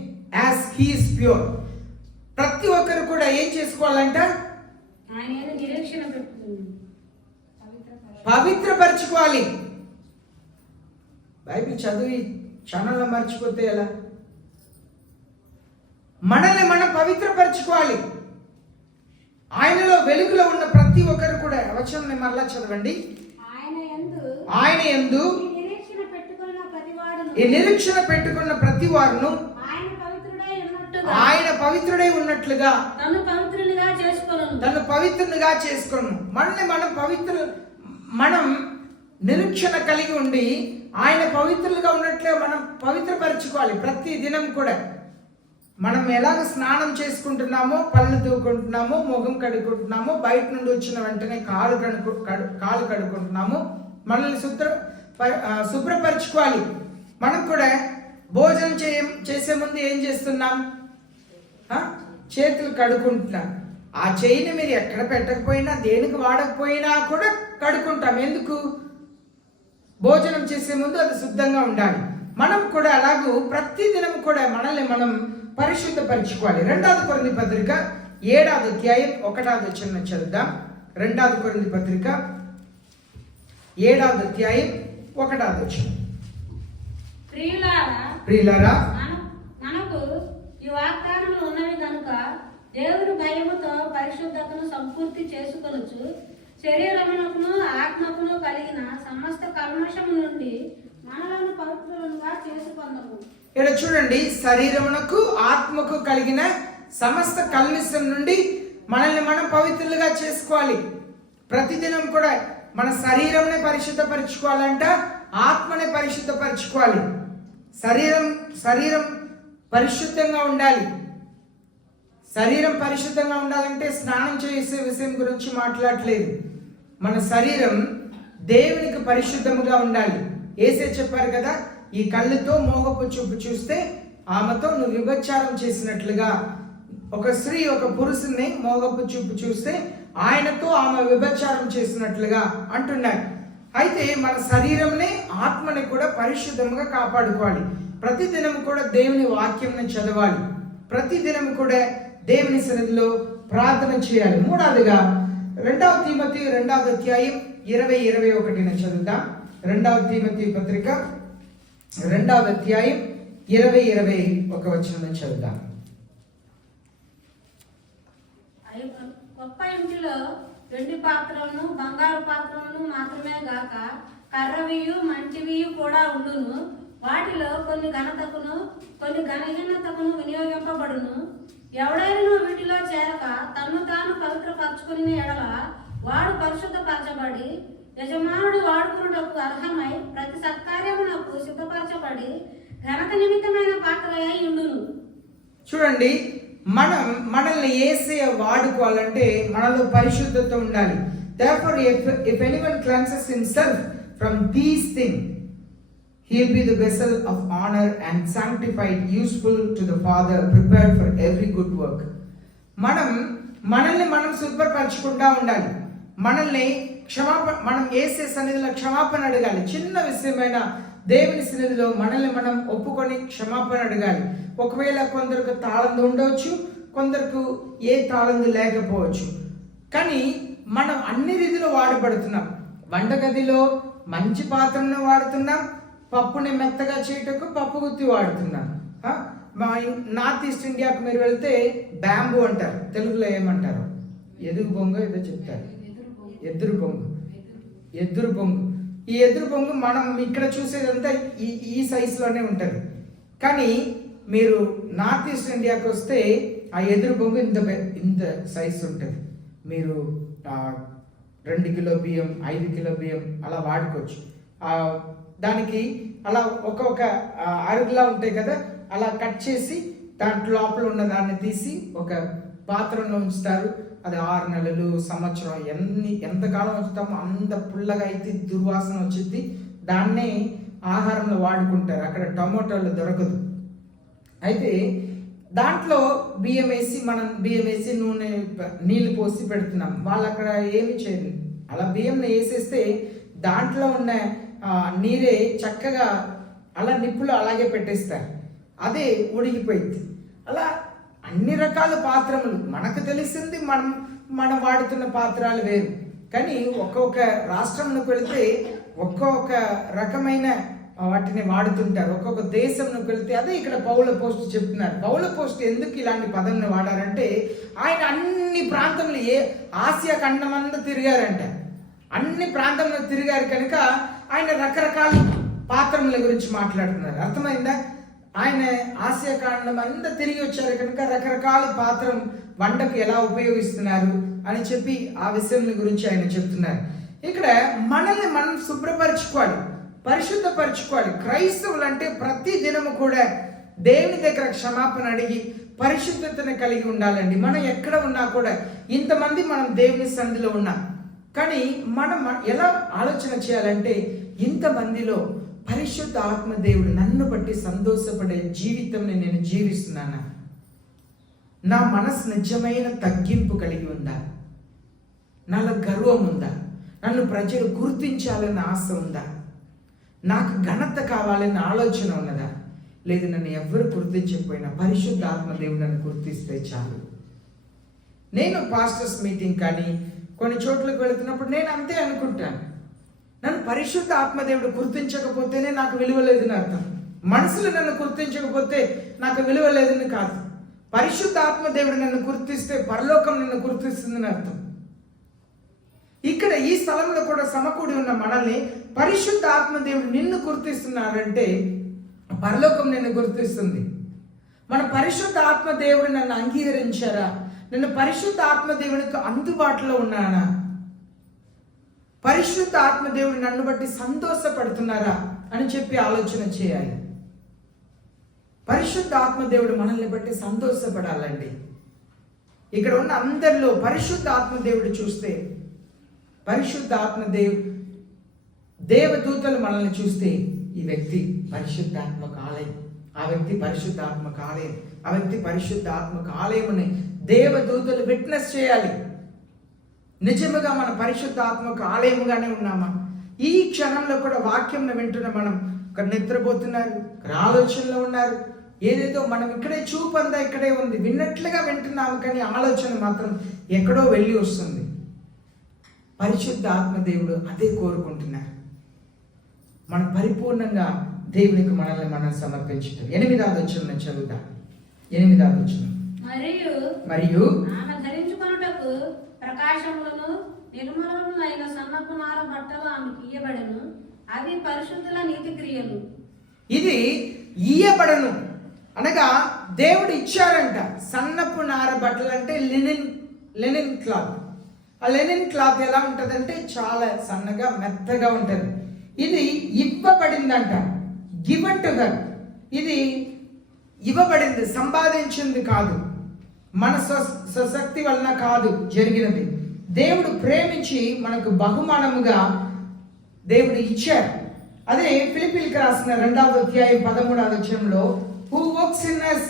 as he is pure. ప్రతి ఒక్కరు కూడా ఏం చేసుకోవాలంట? ఆయన యందు నిరీక్షణ పెట్టుకుని పవిత్రపరచుకోవాలి. బైబిల్ చదివి క్షణంలో మర్చిపోతే ఎలా? మనల్ని మనం పవిత్రపరచుకోవాలి. ఆయనలో వెలుగులో ఉన్న ప్రతి ఒక్కరు కూడా, వచనం మరలా చదవండి. ఆయన యందు ఈ నిరీక్షణ పెట్టుకున్న ప్రతి వారును ఆయన పవిత్రుడై ఉన్నట్లుగా తను పవిత్రునిగా చేసుకోను. మనం నిరీక్షణ కలిగి ఉండి ఆయన పవిత్రులుగా ఉన్నట్లుగా మనం పవిత్రపరచుకోవాలి. ప్రతి దినం కూడా మనం ఎలాగ స్నానం చేసుకుంటున్నామో, పళ్ళు తూకుంటున్నామో, ముఖం కడుక్కుంటున్నామో, బయట నుండి వచ్చిన వెంటనే కాలు కడుక్కుంటున్నామో, మనల్ని శుభ్రపరచుకోవాలి. మనం కూడా భోజనం చేసే ముందు ఏం చేస్తున్నాం? చేతులు కడుక్కుంటున్నాం. ఆ చేయిని మీరు ఎక్కడ పెట్టకపోయినా, దేనికి వాడకపోయినా కూడా కడుక్కుంటాం. ఎందుకు? భోజనం చేసే ముందు అది శుద్ధంగా ఉండాలి. మనం కూడా అలాగూ ప్రతి దినం కూడా మనల్ని మనం పరిశుద్ధపరచుకోవాలి. 2వ కొరింథీ పత్రిక 7వ అధ్యాయం 1వ వచనం చదువుదాం. 2వ కొరింథీ పత్రిక 7వ అధ్యాయం 1వ వచనం. ప్రియులారా మనకు ఈ వాగ్దానములు ఉన్నవి కనుక దేవుని భయముతో పరిశుద్ధతను సంపూర్తి చేసుకొనుచు శరీరమునకును ఆత్మకును కలిగిన సమస్త కల్మషము నుండి మనలను పవిత్రులుగా చేసుకొందుము. ఇక్కడ చూడండి, శరీరమునకు ఆత్మకు కలిగిన సమస్త కల్మషం నుండి మనల్ని మనం పవిత్రులుగా చేసుకోవాలి. ప్రతిదినం కూడా మన శరీరంని పరిశుద్ధపరచుకోవాలంట, ఆత్మని పరిశుద్ధపరచుకోవాలి. శరీరం పరిశుద్ధంగా ఉండాలి. శరీరం పరిశుద్ధంగా ఉండాలంటే స్నానం చేసే విషయం గురించి మాట్లాడలేదు. మన శరీరం దేవునికి పరిశుద్ధముగా ఉండాలి. యేసే చెప్పారు కదా, ఈ కళ్ళుతో మోహపు చూపు చూస్తే ఆమెతో నువ్వు వ్యభిచారం చేసినట్లుగా. ఒక స్త్రీ ఒక పురుషుని మోహపు చూపు చూస్తే ఆయనతో ఆమె వ్యభిచారం చేసినట్లుగా అంటున్నారు. అయితే మన శరీరంని, ఆత్మని కూడా పరిశుద్ధంగా కాపాడుకోవాలి. ప్రతిదినం కూడా దేవుని వాక్యంని చదవాలి. ప్రతిదినం కూడా దేవుని సన్నిధిలో ప్రార్థన చేయాలి. 3వదిగా 2వ తీమోతి 2వ అధ్యాయం 20-21 చదువుతాం. 2వ తీమోతి పత్రిక 2వ అధ్యాయం 20-21 వచనం చదువుతాం. వాటిలో వెండి పాత్రలను బంగారు పాత్రలను మాత్రమే గాక కర్రవియు మంటివియు కూడా ఉండును. వాటిలో కొన్ని ఘనతకును కొన్ని ఘనహీనతకును వినియోగింపబడును. ఎవడైనా వీటిలో చేరక తన్ను తాను పవిత్రపరచుకుని ఎడల వాడు పరిశుద్ధపరచబడి యజమానుడు వాడుకున్నటకు అర్హమై ప్రతి సత్కార్యమునకు సిద్ధపరచబడి ఘనత నిమిత్తమైన పాత్ర అయి ఉండును. చూడండి, మనల్ని యేసయ్య వాడుకోవాలంటే మనలో పరిశుద్ధత ఉండాలి. Therefore, if anyone cleanses himself from these things, he will be the vessel of honor and sanctified, useful to the Father, prepared for every good work. మనల్ని మనం శుభ్రపరచుకుంటా ఉండాలి. మనం యేసే సన్నిధిలో క్షమాపణ అడగాలి. చిన్న విషయమైన దేవుని సన్నిధిలో మనల్ని మనం ఒప్పుకొని క్షమాపణ అడగాలి. ఒకవేళ కొందరికి తాళంది ఉండవచ్చు, కొందరికి ఏ తాళంది లేకపోవచ్చు, కానీ మనం అన్ని రీతిలో వాడబడుతున్నాం. వంటగదిలో మంచి పాత్రను వాడుతున్నాం, పప్పుని మెత్తగా చేయటకు పప్పు గుత్తి వాడుతున్నాం. మా నార్త్ ఈస్ట్ ఇండియాకు మీరు వెళ్తే బ్యాంబూ అంటారు, తెలుగులో ఏమంటారు? ఎదురు బొంగు ఏదో చెప్తారు. ఎదురు బొంగు. ఈ ఎదురు బొంగు మనం ఇక్కడ చూసేదంతా ఈ సైజులోనే ఉంటుంది. కానీ మీరు నార్త్ ఈస్ట్ ఇండియాకి వస్తే ఆ ఎదురు బొంగు ఇంత సైజు ఉంటుంది. మీరు 2 కిలో బియ్యం, 5 కిలో బియ్యం అలా వాడుకోవచ్చు. దానికి అలా ఒక్కొక్క అరుగులా ఉంటాయి కదా, అలా కట్ చేసి దాంట్లో లోపల ఉన్న దాన్ని తీసి ఒక పాత్రలో ఉంచుతారు. అది 6 నెలలు, సంవత్సరం, ఎంతకాలం ఉంచుతామో అంత పుల్లగా అయితే దుర్వాసన వచ్చింది. దాన్నే ఆహారంలో వాడుకుంటారు. అక్కడ టొమాటోలు దొరకదు. అయితే దాంట్లో బియ్యం వేసి నూనె నీళ్ళు పోసి పెడుతున్నాం. వాళ్ళు అక్కడ ఏమి చేయరు. అలా బియ్యంని వేసేస్తే దాంట్లో ఉన్న నీరే చక్కగా అలా నిప్పులు అలాగే పెట్టేస్తారు. అదే ఉడికిపోయింది. అలా అన్ని రకాల పాత్రలు మనకు తెలిసింది. మనం వాడుతున్న పాత్రలు వేరు. కానీ ఒక్కొక్క రాష్ట్రంలోకి వెళితే ఒక్కొక్క రకమైన వాటిని వాడుతుంటారు. ఒక్కొక్క దేశంలోకి వెళితే అదే ఇక్కడ పౌల పోస్ట్ చెప్తున్నారు. పౌల పోస్ట్ ఎందుకు ఇలాంటి పదంని వాడారంటే ఆయన అన్ని ప్రాంతంలో ఆసియా ఖండం అంతా తిరిగారంట. అన్ని ప్రాంతంలో తిరిగారు కనుక ఆయన రకరకాల పాత్రల గురించి మాట్లాడుతున్నారు. అర్థమైందా? ఆయన ఆసియా ఖండం అంతా తిరిగి వచ్చారు కనుక రకరకాల పాత్రం వంటకు ఎలా ఉపయోగిస్తున్నారు అని చెప్పి ఆ విషయం గురించి ఆయన చెప్తున్నారు. ఇక్కడ మనల్ని మనం శుభ్రపరచుకోవాలి, పరిశుద్ధపరచుకోవాలి. క్రైస్తవులు అంటే ప్రతి దినము కూడా దేవుని దగ్గర క్షమాపణ అడిగి పరిశుద్ధతను కలిగి ఉండాలండి. మనం ఎక్కడ ఉన్నా కూడా ఇంతమంది మనం దేవుని సన్నిధిలో ఉన్నాం, కానీ మనం ఎలా ఆలోచన చేయాలంటే ఇంతమందిలో పరిశుద్ధ ఆత్మదేవుడు నన్ను బట్టి సంతోషపడే జీవితంని నేను జీవిస్తున్నానా? నా మనసు నిజమైన తగ్గింపు కలిగి ఉందా? నాలో గర్వం ఉందా? నన్ను ప్రజలు గుర్తించాలన్న ఆశ ఉందా? నాకు ఘనత కావాలన్న ఆలోచన ఉన్నదా? లేదు, నన్ను ఎవరు గుర్తించకపోయినా పరిశుద్ధ ఆత్మదేవుడు నన్ను గుర్తిస్తే చాలు. నేను పాస్టర్స్ మీటింగ్ కానీ కొన్ని చోట్లకు వెళుతున్నప్పుడు నేను అంతే అనుకుంటాను. నన్ను పరిశుద్ధ ఆత్మదేవుడు గుర్తించకపోతేనే నాకు విలువ లేదని అర్థం. మనుషులు నన్ను గుర్తించకపోతే నాకు విలువ లేదని కాదు. పరిశుద్ధ ఆత్మదేవుడు నన్ను గుర్తిస్తే పరలోకం నన్ను గుర్తిస్తుందని అర్థం. ఇక్కడ ఈ స్థలంలో కూడా సమకూడి ఉన్న మనల్ని పరిశుద్ధ ఆత్మదేవుడు నిన్ను గుర్తిస్తున్నారంటే పరలోకం నిన్ను గుర్తిస్తుంది. మన పరిశుద్ధ ఆత్మదేవుడు నన్ను అంగీకరించారా? నేను పరిశుద్ధ ఆత్మదేవునికి అందుబాటులో ఉన్నానా? పరిశుద్ధ ఆత్మదేవుడు నన్ను బట్టి సంతోషపడుతున్నారా అని చెప్పి ఆలోచన చేయాలి. పరిశుద్ధ ఆత్మదేవుడు మనల్ని బట్టి సంతోషపడాలండి. ఇక్కడ ఉన్న అందరిలో పరిశుద్ధ ఆత్మదేవుడు చూస్తే, పరిశుద్ధ దేవదూతలు మనల్ని చూస్తే ఈ వ్యక్తి పరిశుద్ధాత్మక ఆలయం, ఆ వ్యక్తి పరిశుద్ధాత్మక ఆలయం, ఆ వ్యక్తి పరిశుద్ధాత్మక ఆలయం అని దేవదూతలు విట్నెస్ చేయాలి. నిజముగా మన పరిశుద్ధాత్మక ఆలయముగానే ఉన్నామా? ఈ క్షణంలో కూడా వాక్యం వింటున్న మనం ఇక్కడ నిద్రపోతున్నారు, ఇక్కడ ఆలోచనలో ఉన్నారు. ఏదేదో మనం ఇక్కడే చూపందా ఇక్కడే ఉంది, విన్నట్లుగా వింటున్నాము, కానీ ఆలోచన మాత్రం ఎక్కడో వెళ్ళి వస్తుంది. పరిశుద్ధ ఆత్మదేవుడు అదే కోరుకుంటున్నారు. మనం పరిపూర్ణంగా దేవునికి మనల్ని మనం సమర్పించటం. 8వ వచనం చదువుతా. 8వ వచనం. మరియు ఆమె ధరించుకొనుటకు ప్రకాశములను నిర్మలములైన సన్నపు నార బట్టలు ఆమెకు ఇయ్యబడెను. అవి పరిశుద్ధుల నీతి క్రియలు. ఇది ఇయ్యబడను అనగా దేవుడు ఇచ్చారంట. సన్నపు నార బట్టలు అంటే లెనిన్ క్లాత్. ఆ లెనిన్ క్లాత్ ఎలా ఉంటుందంటే చాలా సన్నగా మెత్తగా ఉంటుంది. ఇది ఇవ్వబడిందంట, గివెన్ టు హర్. ఇది ఇవ్వబడింది, సంపాదించింది కాదు, మన స్వశక్తి వలన కాదు జరిగినది. దేవుడు ప్రేమించి మనకు బహుమానముగా దేవుడు ఇచ్చారు. అదే ఫిలిప్పీయులకు రాసిన 2వ అధ్యాయం 13వ వచనంలో who works in us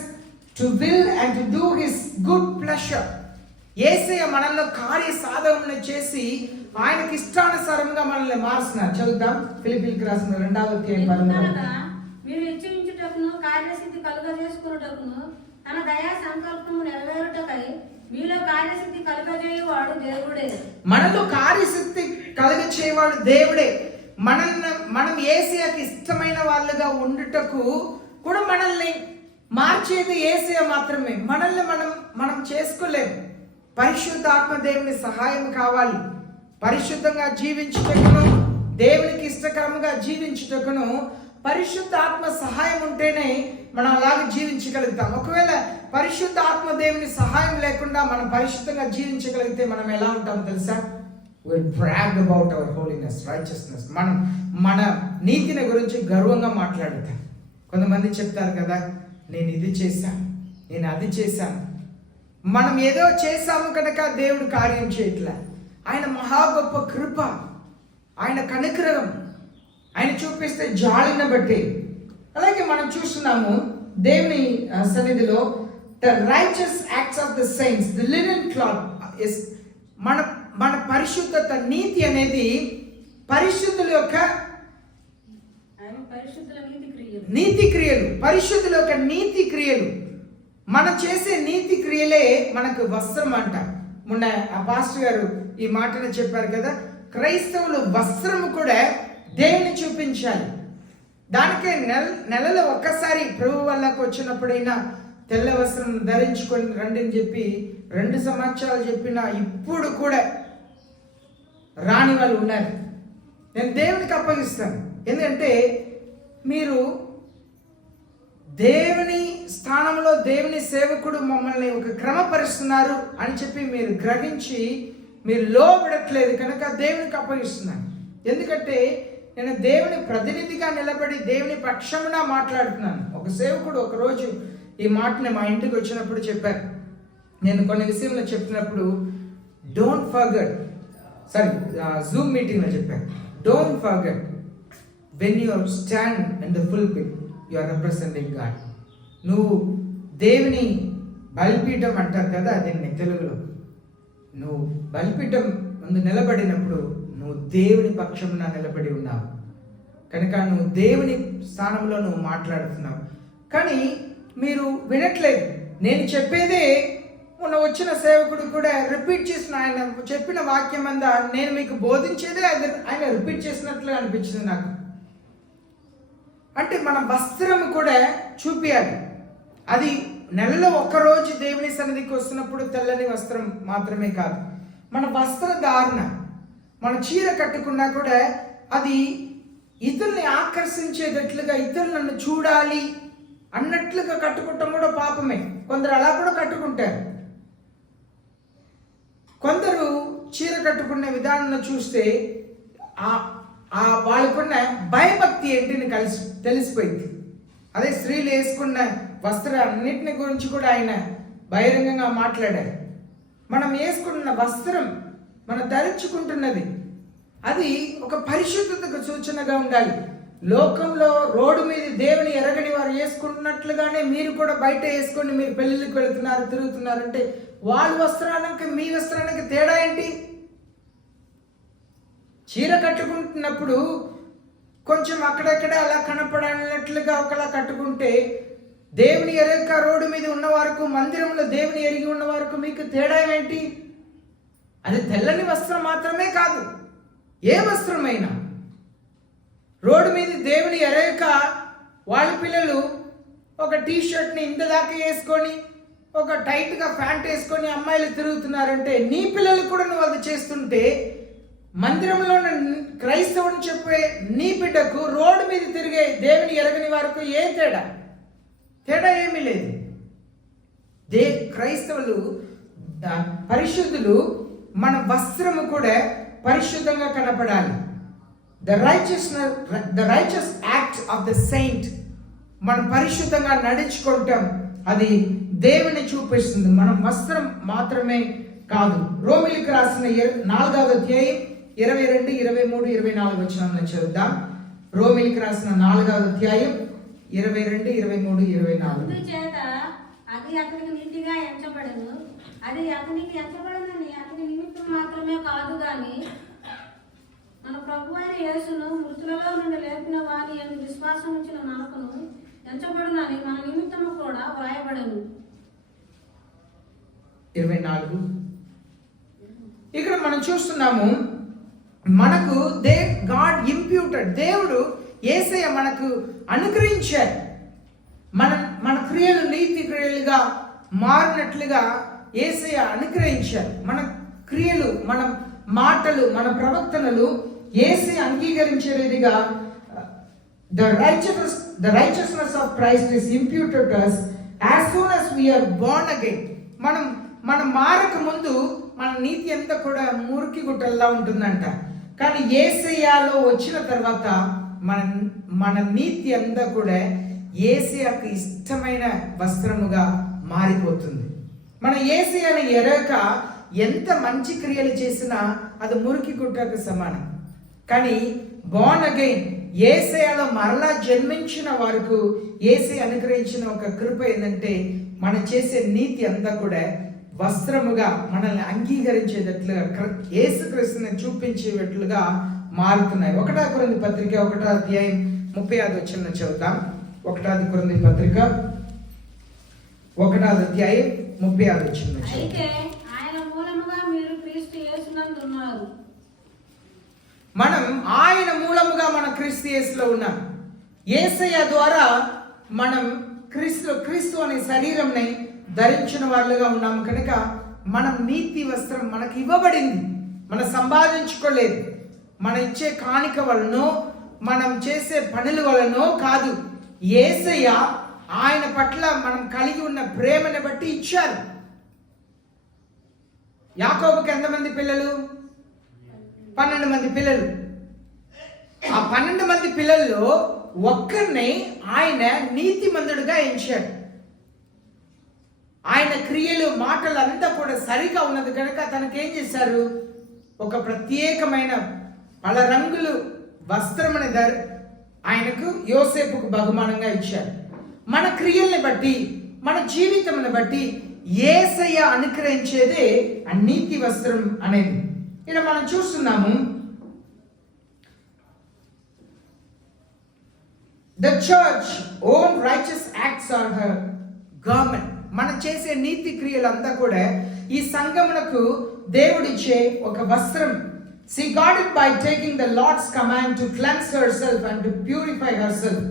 to will and to do his good pleasure. యేసయ్య మనల్లో కార్య సాధనను చేసి ఆయనకి ఇష్టానుసారంగా మనల్ని మారుస్తున్నారు. చదువుతాం ఫిలిప్పీయులకు రాసిన 2వ అధ్యాయం 13వ. మీరు ఇచ్చించుటకును కార్యసిద్ధి కలుగజేసుకున్నటకును తన దయా సంకల్పము నెరవేరుటకై మీలో కార్యసిద్ధి కలుగజేయువాడు దేవుడే. మనలో కార్యసిద్ధి కలుగజేయువాడు దేవుడే. మనం యేసయ్యకి ఇష్టమైన వాళ్ళుగా ఉండుటకు కూడా మనల్ని మార్చేది యేసయ్య మాత్రమే. మనల్ని మనం చేసుకోలేము. పరిశుద్ధాత్మ దేవుని సహాయం కావాలి. పరిశుద్ధంగా జీవించుటకును, దేవునికి ఇష్టకరంగా జీవించుటకును పరిశుద్ధ ఆత్మ సహాయం ఉంటేనే మనం అలాగే జీవించగలుగుతాం. ఒకవేళ పరిశుద్ధ ఆత్మ దేవుని సహాయం లేకుండా మనం పరిశుద్ధంగా జీవించగలిగితే మనం ఎలా ఉంటాం తెలుసా? We'll brag about our holiness, righteousness. మన నీతిని గురించి గర్వంగా మాట్లాడుతాం. కొంతమంది చెప్తారు కదా, నేను ఇది చేశాను, నేను అది చేశాను. మనం ఏదో చేశాము కనుక దేవుడు కార్యం చేయట్లే. ఆయన మహా గొప్ప కృప, ఆయన కనికరం, ఆయన చూపిస్తే జాలిని బట్టి. అలాగే మనం చూస్తున్నాము దేవుని సన్నిధిలో the righteous acts of the saints, the linen cloth is మన పరిశుద్ధత. నీతి అనేది పరిశుద్ధుల యొక్క నీతి క్రియలు, పరిశుద్ధుల యొక్క నీతి క్రియలు. మనం చేసే నీతి క్రియలే మనకు వస్త్రం అంట. మొన్న ఆ పాస్టర్ గారు ఈ మాటను చెప్పారు కదా, క్రైస్తవులు వస్త్రము కూడా దేవుని చూపించాలి. దానికే నెలలో ఒక్కసారి ప్రభు వల్లకు వచ్చినప్పుడైనా తెల్ల వస్త్రం ధరించుకొని రండి అని చెప్పి 2 సంవత్సరాలు చెప్పినా ఇప్పుడు కూడా రాని వాళ్ళు ఉన్నారు. నేను దేవునికి అప్పగిస్తాను. ఎందుకంటే మీరు దేవుని స్థానంలో దేవుని సేవకుడు మమ్మల్ని ఒక క్రమపరుస్తున్నారు అని చెప్పి మీరు గ్రహించి మీరు లోబడట్లేదు కనుక దేవునికి అప్పగిస్తున్నాను. ఎందుకంటే నేను దేవుని ప్రతినిధిగా నిలబడి దేవుని పక్షమున మాట్లాడుతున్నాను. ఒక సేవకుడు ఒకరోజు ఈ మాటని మా ఇంటికి వచ్చినప్పుడు చెప్పారు. నేను కొన్ని విషయంలో చెప్తున్నప్పుడు డోంట్ ఫర్గెట్, జూమ్ మీటింగ్లో చెప్పాను, don't forget when you stand in the pulpit you are representing God. నువ్వు దేవుని బలిపీఠం అంటారు కదా, దీన్ని తెలుగులో, నువ్వు బలిపీఠం ముందు నిలబడినప్పుడు నువ్వు దేవుని పక్షమున నిలబడి ఉన్నావు కనుక నువ్వు దేవుని స్థానంలో నువ్వు మాట్లాడుతున్నావు. కానీ మీరు వినట్లేదు. నేను చెప్పేదే మొన్న వచ్చిన సేవకుడు కూడా రిపీట్ చేసిన, ఆయన చెప్పిన వాక్యం అంతా నేను మీకు బోధించేదే ఆయన రిపీట్ చేసినట్లుగా అనిపించింది నాకు. అంటే మన వస్త్రం కూడా చూపించాలి. అది నెలలో ఒక్కరోజు దేవుని సన్నిధికి వస్తున్నప్పుడు తెల్లని వస్త్రం మాత్రమే కాదు, మన వస్త్రధారణ, మన చీర కట్టుకున్నా కూడా అది ఇతరుల్ని ఆకర్షించేటట్లుగా, ఇతరులు నన్ను చూడాలి అన్నట్లుగా కట్టుకుంటాం కూడా పాపమే. కొందరు అలా కూడా కట్టుకుంటారు. కొందరు చీర కట్టుకునే విధానంలో చూస్తే వాళ్ళకున్న భయభక్తి ఏంటిని తెలిసిపోయింది. అదే స్త్రీలు వేసుకున్న వస్త్రాలన్నింటిని గురించి కూడా ఆయన బహిరంగంగా మాట్లాడారు. మనం వేసుకున్న వస్త్రం, మనం ధరించుకుంటున్నది, అది ఒక పరిశుద్ధతకు సూచనగా ఉండాలి. లోకంలో రోడ్డు మీద దేవుని ఎరగని వారు వేసుకుంటున్నట్లుగానే మీరు కూడా బయట వేసుకొని మీరు పెళ్ళిళ్ళకి వెళుతున్నారు, తిరుగుతున్నారంటే వాళ్ళ వస్త్రానికి మీ వస్త్రానికి తేడా ఏంటి? చీర కట్టుకుంటున్నప్పుడు కొంచెం అక్కడక్కడ అలా కనపడనట్లుగా ఒకలా కట్టుకుంటే, దేవుని ఎరగక రోడ్డు మీద ఉన్న వరకు, మందిరంలో దేవుని ఎరిగి ఉన్న వరకు మీకు తేడా ఏంటి? అది తెల్లని వస్త్రం మాత్రమే కాదు, ఏ వస్త్రమైనా. రోడ్డు మీద దేవుని ఎరగక వాళ్ళ పిల్లలు ఒక టీషర్ట్ని ఇంత దాకా వేసుకొని ఒక టైట్గా ప్యాంట్ వేసుకొని అమ్మాయిలు తిరుగుతున్నారంటే నీ పిల్లలు కూడా నువ్వు అది చేస్తుంటే మందిరంలో ఉన్న క్రైస్తవుని చెప్పే నీ బిడ్డకు రోడ్డు మీద తిరిగే దేవుని ఎరగని వరకు ఏ తేడా ఏమీ లేదు. క్రైస్తవులు పరిశుద్ధులు, మన వస్త్రము కూడా పరిశుద్ధంగా కనపడాలి. The righteous act of the Saint, మనం పరిశుద్ధంగా నడుచుకుంటాం, అది దేవుని చూపిస్తుంది. మనం వస్త్రం మాత్రమే కాదు. రోమిలికి రాసిన 4వ అధ్యాయం 22, 23, 24 వచనాలను చదువుదాం. రోమిలికి రాసిన 4వ అధ్యాయం 22, 23, 24. అందుచేత అది అతనికి నీతిగా ఎంచబడను. అది అతనికి ఎంచబడనని అతని నిమిత్తం మాత్రమే కాదు గాని మన ప్రభు అయిన యేసును మృతులలో నుండి లేపిన వాని యందు విశ్వాసం ఉంచిన మనకును ఎంచబడునని మన నిమిత్తము కూడా వ్రాయబడను. 24. ఇక్కడ మనం చూస్తున్నాము, మనకు గాడ్ ఇంప్యూటెడ్, దేవుడు యేసయ్య మనకు అనుగ్రహించారు. మన క్రియలు నీతి క్రియలుగా మారినట్లుగా యేసయ్య అనుగ్రహించారు. మన క్రియలు, మన మాటలు, మన ప్రవర్తనలు యేసయ్య అంగీకరించేదిగా the righteousness of Christ is imputed to us as soon as we are born again. మనం మారక ముందు మన నీతి అంతా కూడా మురికి గుట్టల్లా ఉంటుందంట. కానీ యేసయ్యలో వచ్చిన తర్వాత మన నీతి అంతా కూడా యేసయ్యకు ఇష్టమైన వస్త్రముగా మారిపోతుంది. మన యేసయ్యను ఎరగక ఎంత మంచి క్రియలు చేసినా అది మురికి గుట్టకు సమానం. కానీ బోర్న్ అగైన్, యేసయ్యలో మరలా జన్మించిన వారికి యేసయ్య అనుగ్రహించిన ఒక కృప ఏంటంటే మనం చేసే నీతి అంతా కూడా వస్త్రముగా మనల్ని అంగీకరించేటట్లుగా, యేసుక్రీస్తుని చూపించేటట్లుగా మారుతున్నాయి. 1 కొరింథీ పత్రిక 1వ అధ్యాయం 35 వచనం చదువుతాం. 1 కొరింథీ పత్రిక 1వ అధ్యాయం 35 వచనం. అయితే ఆయన మూలముగా మీరు క్రీస్తు యేసునందు ఉన్నారు. మనం ఆయన మూలముగా మన క్రీస్తు యేసులో ఉన్నాం. యేసయ్య ద్వారా మనం క్రీస్తు అనే శరీరంని ధరించిన వాళ్ళుగా ఉన్నాము. కనుక మనం నీతి వస్త్రం మనకు ఇవ్వబడింది. మనం సంపాదించుకోలేదు. మనం ఇచ్చే కాணிక వలనో మనం చేసే పనుల వలనో కాదు. యేసయ్య ఆయన పట్ల మనం కలిగి ఉన్న ప్రేమను బట్టి ఇచ్చారు. యాకోబుకి ఎంతమంది పిల్లలు? 12 మంది పిల్లలు. ఆ 12 మంది పిల్లల్లో ఒక్కరిని ఆయన నీతిమంతుడిగా ఎంచాడు. ఆయన క్రియలు, మాటలు అంతా కూడా సరిగా ఉన్నది కనుక తనకేం చేశారు? ఒక ప్రత్యేకమైన పల రంగులు వస్త్రమని ఆయనకు యోసేపుకు బహుమానంగా ఇచ్చారు. మన క్రియల్ని బట్టి, మన జీవితంని బట్టి యేసయ్య అనుగ్రహించేదే ఆ నీతి వస్త్రం అనేది. ఇలా మనం చూస్తున్నాము, the church own righteous acts are her garment. మనం చేసే నీతి క్రియలంతా కూడా ఈ సంఘమునకు దేవుడిచ్చే ఒక వస్త్రం. She got it by taking the Lord's command to cleanse herself and to purify herself.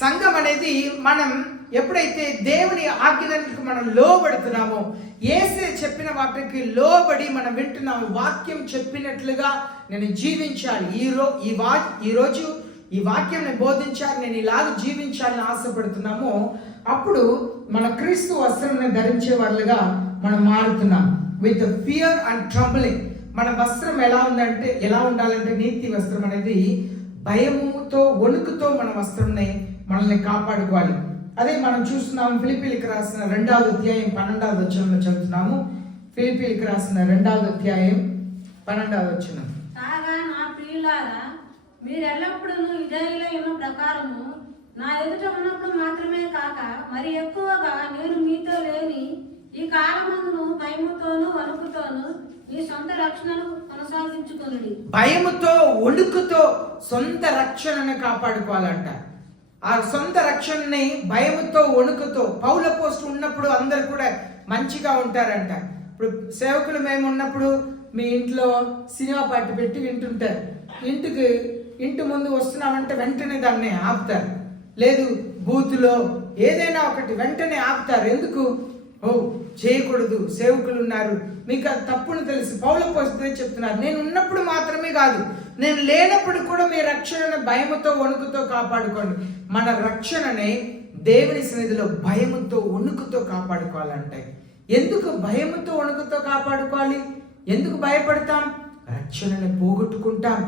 సంఘం అనేది మనం ఎప్పుడైతే దేవుని ఆజ్ఞలకు మనం లోబడుతున్నామో, యేసే చెప్పిన వాటికి లోబడి మనం వింటున్నాము, వాక్యం చెప్పినట్లుగా నేను జీవించాలి, ఈరోజు ఈ వాక్యాన్ని బోధించాలి, నేను ఇలాగ జీవించాలని ఆశపడుతున్నామో అప్పుడు మన క్రీస్తు వస్త్రాన్ని ధరించే వాళ్ళుగా మనం మారుతున్నాం. With fear and trembling. మన వస్త్రం ఎలా ఉండాలంటే నీతి వస్త్రం అనేది భయముతో, వణుకుతో మన వస్త్రంని మనల్ని కాపాడుకోవాలి. అదే మనం చూస్తున్నాము ఫిలిప్పీలకు రాసిన 2వ అధ్యాయం 12వ వచనంలో చదువుతున్నాము. ఫిలిప్పీలకు రాసిన 2వ అధ్యాయం 12వ వచనం. కాగా నా ప్రియులారా, మీరు ఎల్లప్పుడూ విధేయులై ఉన్న ప్రకారము నా ఎదుట ఉన్నప్పుడు మాత్రమే కాక మరి ఎక్కువగా నేను మీతో లేని ఈ కాలమందును భయముతోను వణుకుతోను మీ సొంత రక్షణను కొనసాగించుకొనుడి. భయముతో, వణుకుతో సొంత రక్షణను కాపాడుకోవాలంట. ఆ సొంత రక్షణని భయముతో, వణుకుతో. పౌల పోస్ట్ ఉన్నప్పుడు అందరు కూడా మంచిగా ఉంటారంట. ఇప్పుడు సేవకులు మేము ఉన్నప్పుడు మీ ఇంట్లో సినిమా పాట పెట్టి వింటుంటారు. ఇంటి ముందు వస్తున్నామంటే వెంటనే దాన్ని ఆపుతారు. లేదు బూతులో ఏదైనా ఒకటి వెంటనే ఆపుతారు. ఎందుకు? ఓ చేయకూడదు, సేవకులు ఉన్నారు, మీకు ఆ తప్పును తెలుసు. పౌలు అపోస్తలుడు చెప్తున్నారు, నేను ఉన్నప్పుడు మాత్రమే కాదు, నేను లేనప్పుడు కూడా మీ రక్షణను భయముతో వణుకుతో కాపాడుకోండి. మన రక్షణని దేవుని సన్నిధిలో భయముతో వణుకుతో కాపాడుకోవాలంటే, ఎందుకు భయముతో వణుకుతో కాపాడుకోవాలి? ఎందుకు భయపడతాం? రక్షణని పోగొట్టుకుంటాం.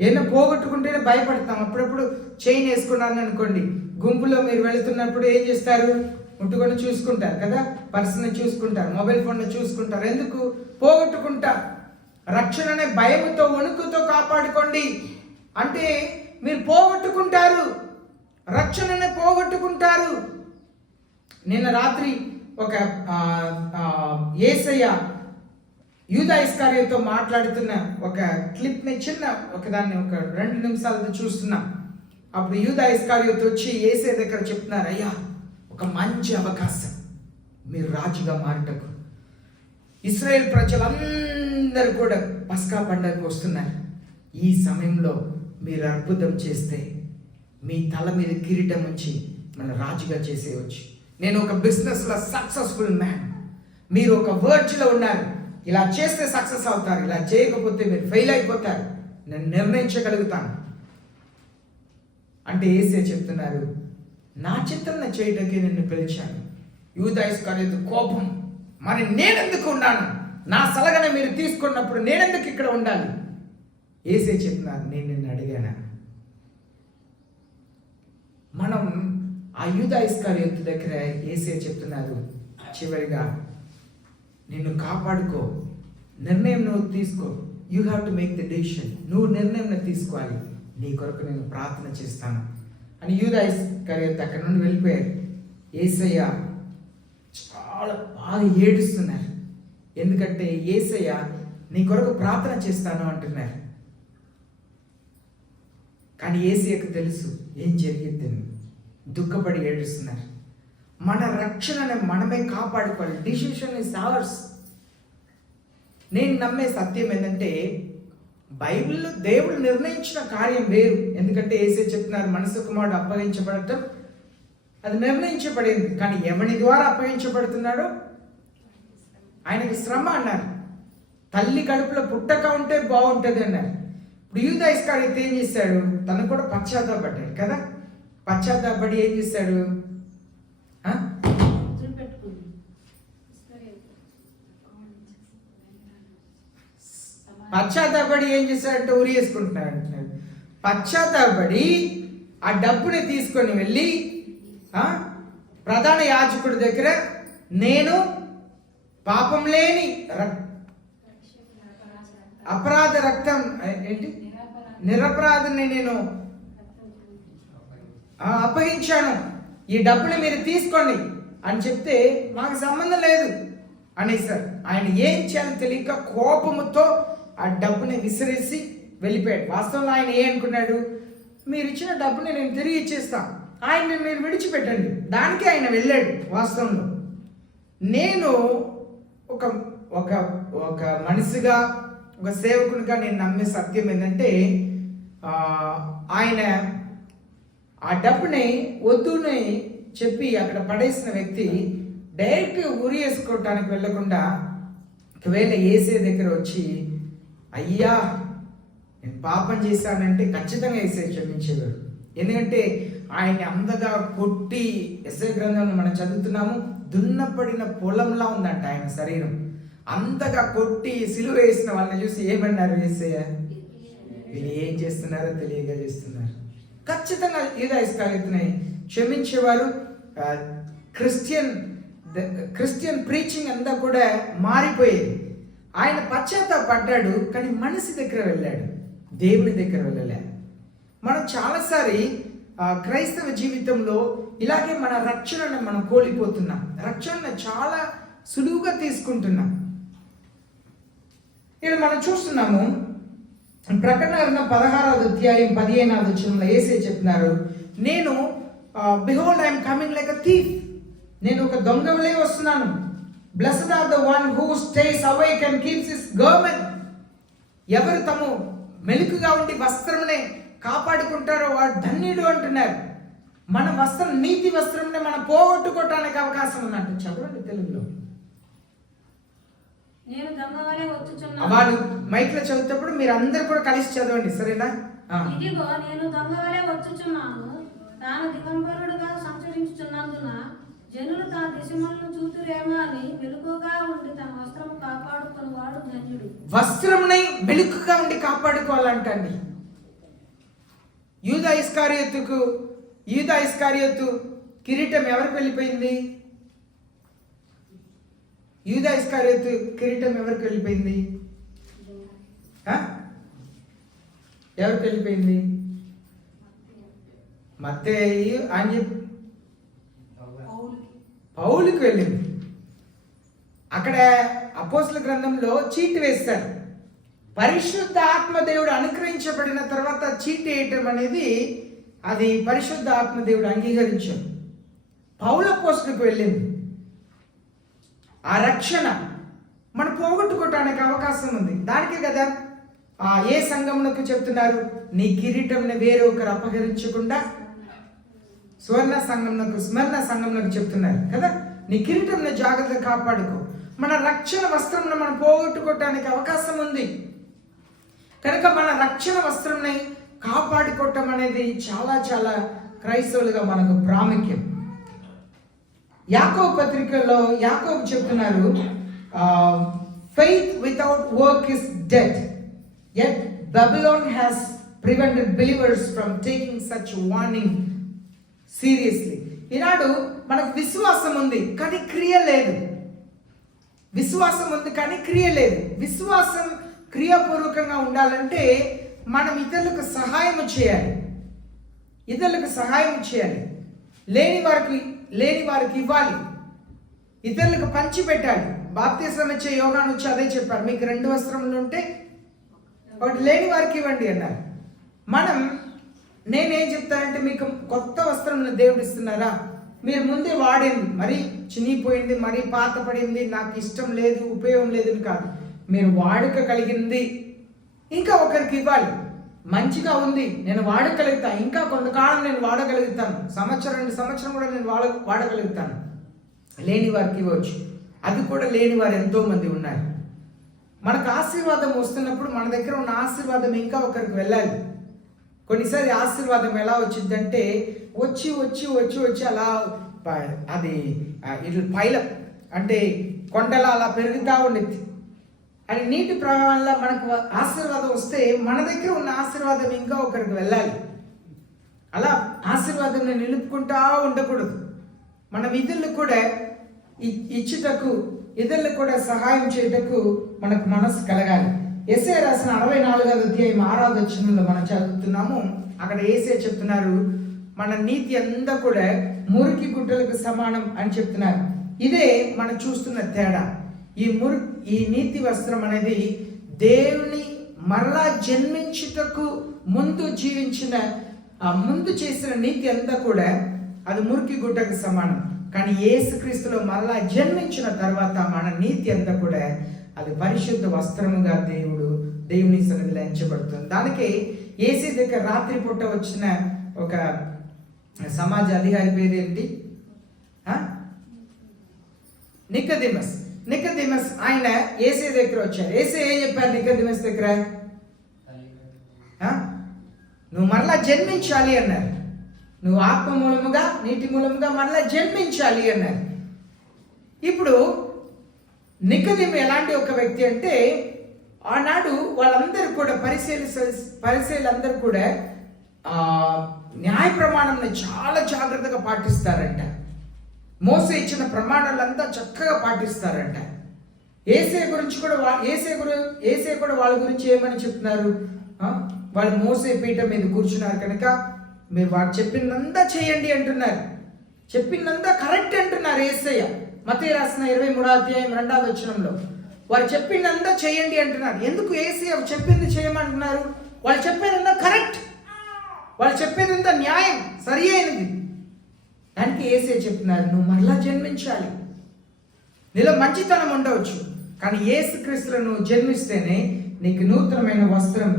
ఏదైనా పోగొట్టుకుంటేనే భయపడతాం. అప్పుడప్పుడు చైన్ వేసుకున్నాను అనుకోండి, గుంపులో మీరు వెళుతున్నప్పుడు ఏం చేస్తారు? ముట్టుకొని చూసుకుంటారు కదా, పర్సుని చూసుకుంటారు, మొబైల్ ఫోన్ని చూసుకుంటారు. ఎందుకు? పోగొట్టుకుంటారు. రక్షణనే భయముతో వణుకుతో కాపాడుకోండి అంటే మీరు పోగొట్టుకుంటారు, రక్షణనే పోగొట్టుకుంటారు. నిన్న రాత్రి ఒక యేసయ్య యూదా ఇస్కరియోతో మాట్లాడుతున్న ఒక క్లిప్ని ఒకదాన్ని 2 నిమిషాలతో చూస్తున్నాం. అప్పుడు యూదా ఇస్కరియోతో వచ్చి యేసయ్య దగ్గర చెప్తున్నారు, అయ్యా ఒక మంచి అవకాశం మీరు రాజుగా మారుటకు. ఇశ్రాయేల్ ప్రజలందరూ కూడా పస్కా పండుగకు వస్తున్నారు. ఈ సమయంలో మీరు అద్భుతం చేస్తే మీ తల మీద కిరీటం ఉంచి మన రాజుగా చేసేయవచ్చు. నేను ఒక బిజినెస్లో సక్సెస్ఫుల్ మ్యాన్, మీరు ఒక వర్డ్స్లో ఉన్నారు, ఇలా చేస్తే సక్సెస్ అవుతారు, ఇలా చేయకపోతే మీరు ఫెయిల్ అయిపోతారు, నేను నిర్ణయించగలుగుతాను అంటే యేసే చెప్తున్నారు, నా చిత్తం చేయడానికి నిన్ను పిలిచాను. యూదా ఇస్కరియోతు కోపం, మరి నేనెందుకు ఉన్నాను? నా సలహా మీరు తీసుకున్నప్పుడు నేనెందుకు ఇక్కడ ఉండాలి? యేసే చెప్తున్నారు, నేను నిన్ను అడిగాను. మనం ఆ యూదా ఇస్కరియోతు దగ్గర యేసే చెప్తున్నారు, చివరిగా నిన్ను కాపాడుకో, నిర్ణయం నువ్వు తీసుకో, you have to make the decision, నువ్వు నిర్ణయం తీసుకోవాలి, నీ కొరకు నేను ప్రార్థన చేస్తాను అని యూదా ఇస్కరియోతు అక్కడ నుండి వెళ్ళిపోయారు. యేసయ్య చాలా బాగా ఏడుస్తున్నారు, ఎందుకంటే యేసయ్య నీ కొరకు ప్రార్థన చేస్తాను అంటున్నారు. కానీ యేసయ్యకు తెలుసు ఏం జరిగిద్దని, దుఃఖపడి ఏడుస్తున్నారు. మన రక్షణని మనమే కాపాడుకోవాలి. Decision is ours. నేను నమ్మే సత్యం ఏంటంటే, బైబిల్లో దేవుడు నిర్ణయించిన కార్యం వేరు. ఎందుకంటే యేసే చెప్తున్నారు, మనసు కుమారుడు అప్పగించబడటం అది నిర్ణయించబడింది, కానీ ఎవరి ద్వారా అప్పగించబడుతున్నాడో ఆయనకి శ్రమ అన్నారు. తల్లి కడుపులో పుట్టక ఉంటే బాగుంటుంది అన్నారు. ఇప్పుడు యూదా ఇస్కరియోతు ఏం చేశాడు? తను కూడా పశ్చాత్తాపడ్డాడు కదా. పశ్చాత్తాపడి ఏం చేశాడు? పశ్చాత్తాపడి ఏం చేశాడంటే ఉరి వేసుకుంటున్నాడు అంటున్నాడు. పశ్చాత్తాపడి ఆ డబ్బుని తీసుకొని వెళ్ళి ప్రధాన యాజకుడి దగ్గర, నేను పాపం లేని అపరాధ రక్తం ఏంటి నిరపరాధిని నేను అప్పగించాను, ఈ డబ్బుని మీరు తీసుకోండి అని చెప్తే మాకు సంబంధం లేదు అనేసారు. ఆయన ఏం చేయాలో తెలియక కోపముతో ఆ డబ్బుని విసిరేసి వెళ్ళిపోయాడు. వాస్తవంలో ఆయన అనుకున్నాడు, మీరు ఇచ్చిన డబ్బుని నేను తిరిగి ఇచ్చేస్తాను, ఆయన్ని మీరు విడిచిపెట్టండి, దానికి ఆయన వెళ్ళాడు. వాస్తవంలో నేను ఒక ఒక ఒక మనిషిగా, ఒక సేవకునిగా నేను నమ్మే సత్యం ఏంటంటే, ఆయన ఆ డబ్బుని వద్దుని చెప్పి అక్కడ పడేసిన వ్యక్తి డైరెక్ట్గా ఉరి వేసుకోవటానికి వెళ్ళకుండా ఒకవేళ యేసే దగ్గర వచ్చి, అయ్యా నేను పాపం చేశానంటే ఖచ్చితంగా యేసే క్షమించేవాడు. ఎందుకంటే ఆయన్ని అంతగా కొట్టి, యెషయా గ్రంథంలో మనం చదువుతున్నాము, దున్నపడిన పొలంలా ఉందంట ఆయన శరీరం. అంతగా కొట్టి సిలువ వేసిన వాళ్ళని చూసి ఏమన్నారు యేసయ్య? వీళ్ళు ఏం చేస్తున్నారో తెలియక చేస్తున్నారు. ఖచ్చితంగా యూదా ఇస్కరియోతుని క్షమించేవారు. క్రిస్టియన్ ప్రీచింగ్ అంతా కూడా మారిపోయేది. ఆయన పశ్చాత్తాపడ్డాడు, కానీ మనిషి దగ్గర వెళ్ళాడు, దేవుని దగ్గర వెళ్ళలే. మనం చాలాసారి క్రైస్తవ జీవితంలో ఇలాగే మన రక్షణను మనం కోల్పోతున్నాం. రక్షణను చాలా సులువుగా తీసుకుంటున్నాం. ఇక్కడ మనం చూస్తున్నాము, ప్రకటన 16వ అధ్యాయం 15వ వచనంలో యేసే చెప్తున్నారు, నేను behold I'm coming like a thief, నేను ఒక దొంగవలే వస్తున్నాను. Blessed are the one who stays awake and keeps his garment. ఎవరు తమ మెలుకుగా ఉండి వస్త్రమునే కాపాడుకుంటారో వాడు ధన్యుడు అంటున్నారు. మన వస్త్రం, నీతి వస్త్రంని మనం పోగొట్టుకోవటానికి అవకాశం ఉందంట. చదవండి తెలుగులో. నేను దొంగ వలె వచ్చుచున్నాను. వాళ్ళు మైక్ లో చదువుతప్పుడు మీరు అందరు కూడా కలిసి చదవండి, సరేనా? ఇదిగో నేను దొంగ వలె వచ్చుచున్నాను. తాను దిగంబరుడుగా సంచరించుచున్నందున జనులు తన దిశములను చూతురేమో అని మెలకుగా ఉండి తన వస్త్రము కాపాడుకునేవాడు ధన్యుడు. వస్త్రంని మెలుకుగా ఉండి కాపాడుకోవాలంటండి. యూదా ఇస్కారియోతు కిరీటం ఎవరికి వెళ్ళిపోయింది? యూదా ఇస్కారియోతు కిరీటం ఎవరికి వెళ్ళిపోయింది? ఎవరికి వెళ్ళిపోయింది? మత్తయి అని పౌలుకి వెళ్ళింది. అక్కడ అపోస్తల గ్రంథంలో చీటి వేస్తారు. పరిశుద్ధ ఆత్మదేవుడు అనుగ్రహించబడిన తర్వాత చీటి వేయటం అనేది అది పరిశుద్ధ ఆత్మదేవుడు అంగీకరించాడు. పౌలు అపోస్తలుకు వెళ్ళింది. ఆ రక్షణ మనం పోగొట్టుకోవటానికి అవకాశం ఉంది. దానికే కదా ఏ సంఘమునకు చెప్తున్నారు, నీ కిరీటంని వేరే ఒకరు అపహరించకుండా స్మరణ సంఘంలోకి చెప్తున్నారు కదా, నీ కిరీటంని జాగ్రత్తగా కాపాడుకో. మన రక్షణ వస్త్రంను మనం పోగొట్టుకోవటానికి అవకాశం ఉంది కనుక మన రక్షణ వస్త్రంని కాపాడుకోవటం అనేది చాలా చాలా క్రైస్తవులుగా మనకు ప్రాముఖ్యం. యాకోబు పత్రికలో యాకోబు చెప్తున్నారు, faith without work is dead, yet Babylon has prevented believers from taking such warning seriously. ఈనాడు మనకు విశ్వాసం ఉంది కానీ క్రియ లేదు. విశ్వాసం ఉంది కానీ క్రియ లేదు. విశ్వాసం క్రియాపూర్వకంగా ఉండాలంటే మనం ఇతరులకు సహాయం చేయాలి. లేని వారికి ఇవ్వాలి. ఇతరులకు పంచి పెట్టాలి. బాప్తిస్మం ఇచ్చే యోహాను వచ్చి అదే చెప్పారు, మీకు 2 వస్త్రములు ఉంటే ఒకటి లేని వారికి ఇవ్వండి అన్నారు. నేనేం చెప్తానంటే, మీకు కొత్త వస్త్రం దేవుడు ఇస్తున్నారా, మీరు ముందే వాడింది మరీ చినిగిపోయింది, మరీ పాత పడింది, నాకు ఇష్టం లేదు, ఉపయోగం లేదు కాదు. మీరు వాడుక కలిగింది ఇంకా ఒకరికి ఇవ్వాలి. మంచిగా ఉంది, నేను వాడగలుగుతాను, ఇంకా కొంతకాలం నేను వాడగలుగుతాను, 2 సంవత్సరం కూడా నేను వాడగలుగుతాను. లేని వారికి ఇవ్వచ్చు. అది కూడా లేని వారు ఎంతో మంది ఉన్నారు. మనకు ఆశీర్వాదం వస్తున్నప్పుడు మన దగ్గర ఉన్న ఆశీర్వాదం ఇంకా ఒకరికి వెళ్ళాలి. కొన్నిసారి ఆశీర్వాదం ఎలా వచ్చిందంటే వచ్చి వచ్చి వచ్చి వచ్చి అలా అది ఇట్లా పైలం అంటే కొండలా అలా పెరుగుతూ ఉండేది. అది నీటి ప్రవాహంలో మనకు ఆశీర్వాదం వస్తే మన దగ్గర ఉన్న ఆశీర్వాదం ఇంకా ఒకరికి వెళ్ళాలి. అలా ఆశీర్వాదాన్ని నిలుపుకుంటా ఉండకూడదు. మనం ఇతరులకు కూడా ఇచ్చుటకు, ఇతరులకు కూడా సహాయం చేయటకు మనకు మనసు కలగాలి. యేసయ్య రాసిన 64వ అధ్యాయం 6వ వచనంలో మనం చదువుతున్నాము. అక్కడ యేసయ్య చెప్తున్నారు, మన నీతి అంతా కూడా మురికి గుడ్డలకు సమానం అని చెప్తున్నారు. ఇదే మనం చూస్తున్న తేడా. ఈ నీతి వస్త్రం అనేది దేవుని మరలా జన్మించుటకు ముందు చేసిన నీతి అంతా కూడా అది మురికి గుడ్డకు సమానం. కానీ యేసుక్రీస్తులో మరలా జన్మించిన తర్వాత మన నీతి అంతా కూడా అది పరిశుద్ధ వస్త్రముగా దేవుని సన్నిధిలో ఎంచబడుతుంది. దానికి యేసు దగ్గర రాత్రి పూట వచ్చిన ఒక సమాజ అధికారి పేరు ఏంటి? నికోదేమస్. ఆయన యేసు దగ్గర వచ్చారు. యేసు ఏం చెప్పారు నికోదేమస్ దగ్గర? నువ్వు మరలా జన్మించాలి అన్నారు. నువ్వు ఆత్మ మూలముగా నీటి మూలముగా మరలా జన్మించాలి అన్నారు. ఇప్పుడు నికోదేము ఎలాంటి ఒక వ్యక్తి అంటే, ఆనాడు వాళ్ళందరూ కూడా పరిసయ్యులందరూ కూడా న్యాయ ప్రమాణాన్ని చాలా జాగ్రత్తగా పాటిస్తారంట. మోసే ఇచ్చిన ప్రమాణాలంతా చక్కగా పాటిస్తారంట. యేసయ్య కూడా వాళ్ళ గురించి ఏమని చెప్తున్నారు? వాళ్ళు మోసే పీఠం మీద కూర్చున్నారు కనుక మీరు వాడు చెప్పిందంతా చేయండి అంటున్నారు. చెప్పిందంతా కరెక్ట్ అంటున్నారు యేసయ్య. మత్తయి రాసిన 23వ అధ్యాయం 2వ వచనంలో వారు చెప్పిందంతా చేయండి అంటున్నారు. ఎందుకు యేసయ్య చెప్పింది చేయమంటున్నారు? వాళ్ళు చెప్పేదంతా కరెక్ట్, వాళ్ళు చెప్పేదంతా న్యాయం, సరి అయినది. దానికి యేసయ్య చెప్తున్నారు, నువ్వు మరలా జన్మించాలి. నీలో మంచితనం ఉండవచ్చు, కానీ యేసుక్రీస్తులో నువ్వు జన్మిస్తేనే నీకు నూతనమైన వస్త్రం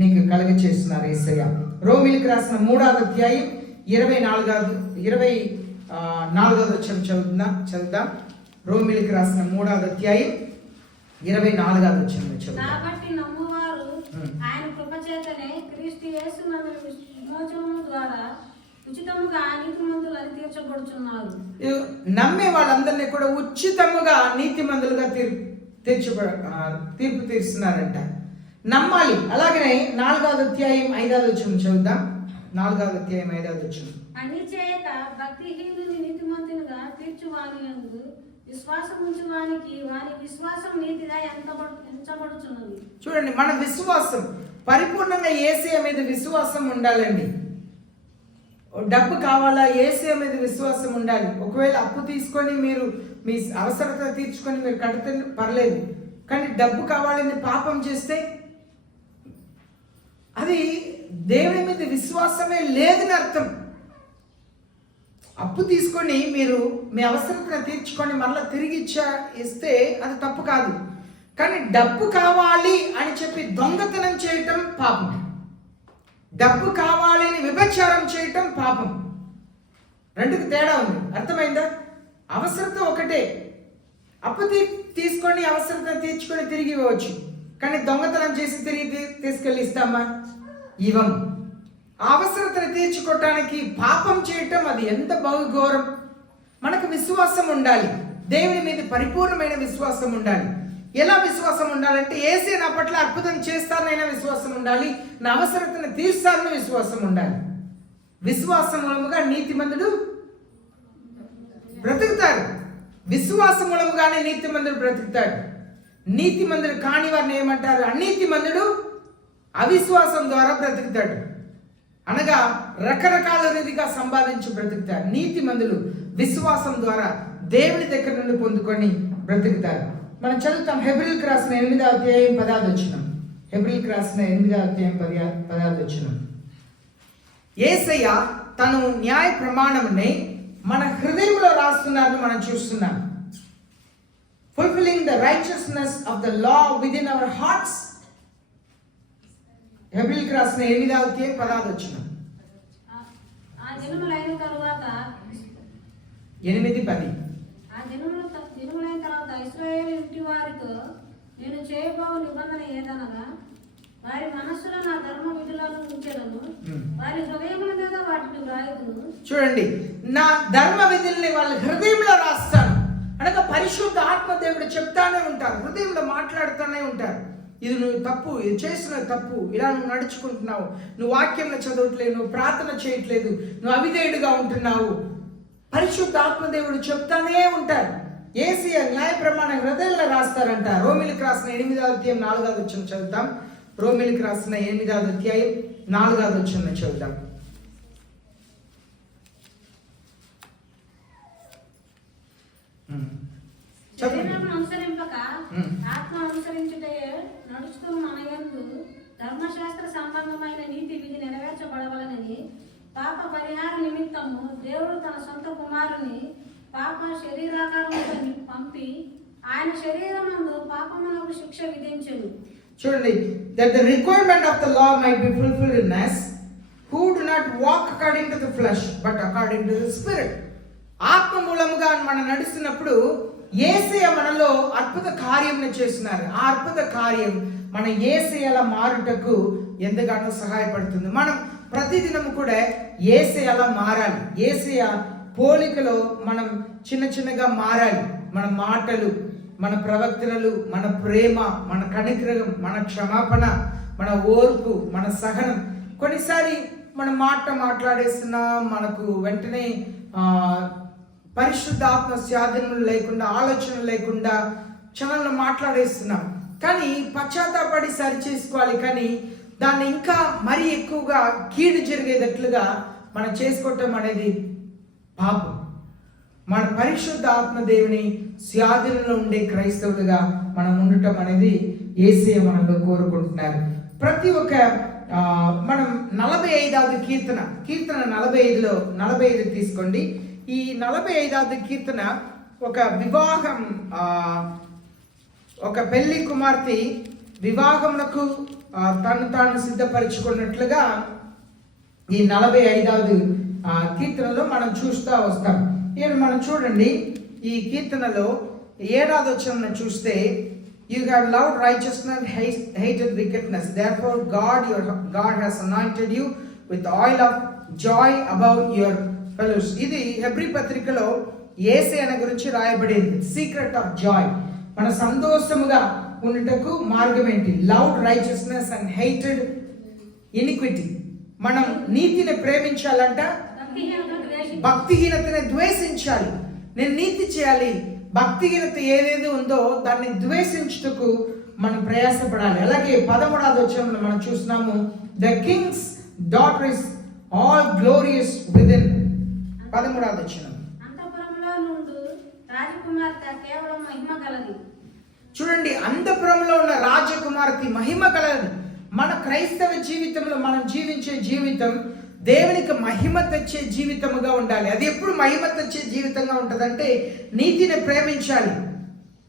నీకు కలుగ చేస్తున్నారు యేసయ్య. రోమీయులకు రాసిన 3వ అధ్యాయం 24వ వచనం చదువుదాం. రోమిలికి రాసిన 3వ అధ్యాయం 24వ వచనం చదువుదాం. కాబట్టి నమ్మువారు ఆయన కృపచేతనే క్రీస్తు యేసునందు విమోచనము ద్వారా ఉచితముగా నీతిమంతులని తీర్చబడుచున్నారు. నమ్మే వాళ్ళందరినీ కూడా ఉచితముగా నీతిమంతులుగా తీర్పు తీరుస్తున్నారంట. నమ్మాలి. అలాగనే 4వ అధ్యాయం 5వ వచనం చదువుదాం. 4వ అధ్యాయం 5వ వచనం. అని చేయక భక్తిహీనుని నీతిమంతునిగా తీర్చువాని యందు విశ్వాసం ఉంచువానికి వాని విశ్వాసం నీతిగా ఎంచబడుచున్నది. చూడండి, మన విశ్వాసం పరిపూర్ణంగా యేసయ్య మీద విశ్వాసం ఉండాలండి. డబ్బు కావాలా? యేసయ్య మీద విశ్వాసం ఉండాలి. ఒకవేళ అప్పు తీసుకొని మీరు మీ అవసరత తీర్చుకొని మీరు కడితే పర్లేదు, కానీ డబ్బు కావాలని పాపం చేస్తే అది దేవుని మీద విశ్వాసమే లేదని అర్థం. అప్పు తీసుకొని మీరు మీ అవసరతను తీర్చుకొని మళ్ళీ తిరిగి ఇస్తే అది తప్పు కాదు. కానీ డబ్బు కావాలి అని చెప్పి దొంగతనం చేయటం పాపం. డబ్బు కావాలని వ్యభిచారం చేయటం పాపం. రెండుకి తేడా ఉంది. అర్థమైందా? అవసరత ఒకటే. అప్పు తీసుకొని అవసరత తీర్చుకొని తిరిగి ఇవ్వచ్చు, కానీ దొంగతనం చేసి తిరిగి తీసుకెళ్ళి ఇస్తామా? ఇవ్వం. అవసరతను తీర్చుకోవటానికి పాపం చేయటం అది ఎంత బహుఘోరం. మనకు విశ్వాసం ఉండాలి. దేవుని మీద పరిపూర్ణమైన విశ్వాసం ఉండాలి. ఎలా విశ్వాసం ఉండాలంటే యేసయ్య నా పట్ల అద్భుతం చేస్తానైనా విశ్వాసం ఉండాలి, నా అవసరతను తీర్చాలని విశ్వాసం ఉండాలి. విశ్వాసం మూలముగా నీతిమంతుడు బ్రతుకుతాడు. విశ్వాసం మూలముగానే నీతిమంతుడు బ్రతుకుతాడు. నీతిమంతుడు కాని వారిని ఏమంటారు? అనీతిమంతుడు అవిశ్వాసం ద్వారా బ్రతుకుతాడు. అనగా రకరకాల రీతిగా సంపాదించి బ్రతుకుతారు. నీతిమంతులు విశ్వాసం ద్వారా దేవుని దగ్గర నుండి పొందుకొని బ్రతుకుతారు. మనం చదువుతాం హెబ్రీయులకు రాసిన 8వ అధ్యాయం 10వ వచనం. హెబ్రీయులకు రాసిన 8వ అధ్యాయం 10వ వచనం. యేసయ్య తను న్యాయ ప్రమాణముని మన హృదయంలో రాస్తున్నారని మనం చూస్తున్నాం. Fulfilling the righteousness of the law within our hearts. హెబ్రీయులకు రాసిన 8వ అధ్యాయం 10వ వచనం. ఆ దినములైన తరువాత 8:10. ఆ దినములైన తర్వాత ఇశ్రాయేలు ఇంటి వారితో నేను చేయబోవు నిబంధన ఏదనగా వారి మనస్సులో నా ధర్మ విధులను ఉంచెదను, వారి హృదయముల మీద వాటిని వ్రాయుదును. చూడండి, నా ధర్మ విధుల్ని వాళ్ళ హృదయంలో రాస్తాను. అనగా పరిశుద్ధ ఆత్మదేవుడు చెప్తానే ఉంటారు, హృదయంలో మాట్లాడుతూనే ఉంటారు. ఇది నువ్వు తప్పు, ఇది చేసిన తప్పు, ఇలా నువ్వు నడుచుకుంటున్నావు, నువ్వు వాక్యంలో చదవట్లేదు, నువ్వు ప్రార్థన చేయట్లేదు, నువ్వు అవిధేయుడిగా ఉంటున్నావు. పరిశుద్ధ ఆత్మదేవుడు చెప్తానే ఉంటారు. యేసయ్య న్యాయ ప్రమాణం హృదయంలో రాస్తారంట. రోమిలికి రాసిన 8వ అధ్యాయం 4వ వచనం చదువుతాం. రోమిలికి రాసిన 8వ అధ్యాయం 4వ వచనం చదువుతాం. శరీరమును అనుసరింపక ఆత్మ అనుసరించుటే నడుస్తూ మన యందు ధర్మశాస్త్ర సంబంధమైన నీతి విధి నెరవేర్చబడవలనని పాప పరిహార నిమిత్తము దేవుడు తన సొంత కుమారుని పాప శరీరాకారంలో పంపి ఆయన శరీరమందు పాపమునకు శిక్ష విధించెను. చూడండి, that the requirement of the law might be fulfilled in us who do not walk according to the flesh but according to the spirit. ఆత్మ మూలముగా మనం నడుస్తున్నప్పుడు యేసయ్య మనలో అద్భుత కార్యం చేస్తున్నారు. ఆ అద్భుత కార్యం మన యేసయ్యలా మారుటకు ఎంతగానో సహాయపడుతుంది. మనం ప్రతిదినం కూడా యేసయ్యలా మారాలి. యేసయ్య పోలికలో మనం చిన్నగా మారాలి. మన మాటలు, మన ప్రవర్తనలు, మన ప్రేమ, మన కనికరం, మన క్షమాపణ, మన ఓర్పు, మన సహనం. కొన్నిసారి మనం మాట్లాడేస్తున్నాం, మనకు వెంటనే పరిశుద్ధాత్మ స్వాధీనం లేకుండా, ఆలోచన లేకుండా క్షణంలో మాట్లాడేస్తున్నాం. కానీ పశ్చాత్తాపడి సరి చేసుకోవాలి. కానీ దాన్ని ఇంకా మరీ ఎక్కువగా కీడు జరిగేటట్లుగా మనం చేసుకోవటం అనేది పాపం. మన పరిశుద్ధ ఆత్మదేవుని స్వాధీనంలో ఉండే క్రైస్తవులుగా మనం ఉండటం అనేది యేసయ్య మనలో కోరుకుంటున్నారు. ప్రతి ఒక్క మనం 45వ కీర్తన 45లో 45 తీసుకోండి. ఈ 45వ కీర్తన ఒక వివాహం, ఒక పెళ్లి కుమార్తె వివాహమునకు తాను సిద్ధపరచుకున్నట్లుగా ఈ 45వ కీర్తనలో మనం చూస్తూ వస్తాం. ఇక్కడ మనం చూడండి, ఈ కీర్తనలో 7వ వచనం చూస్తే, you have loved righteousness, hated wickedness, therefore God has anointed you with oil of joy above your fellows. ఇది హెబ్రీ పత్రికలో యేసయ్య గురించి రాయబడింది. సీక్రెట్ ఆఫ్ జాయ్, మన సంతోషముగా ఉండుటకు మార్గం ఏంటి? Loved righteousness and hated iniquity. మనం నీతిని ప్రేమించాలంట, భక్తిహీనతని ద్వేషించాలి. నేను నీతి చేయాలి, భక్తిహీనత ఏదేది ఉందో దాన్ని ద్వేషించుటకు మనం ప్రయాసపడాలి. అలాగే 13వ వచనంలో మనం చూస్తున్నాము, the king's daughter is all glorious within. 13వ వచనం, అంతఃపురంలో నుండి రాజకుమార్తె కేవలం మహిమ కలది. చూడండి, అంతఃపురంలో ఉన్న రాజకుమార్తె మహిమ కలది. మన క్రైస్తవ జీవితంలో మనం జీవించే జీవితం దేవునికి మహిమ తెచ్చే జీవితముగా ఉండాలి. అది ఎప్పుడు మహిమ తెచ్చే జీవితంగా ఉంటుందంటే నీతిని ప్రేమించాలి,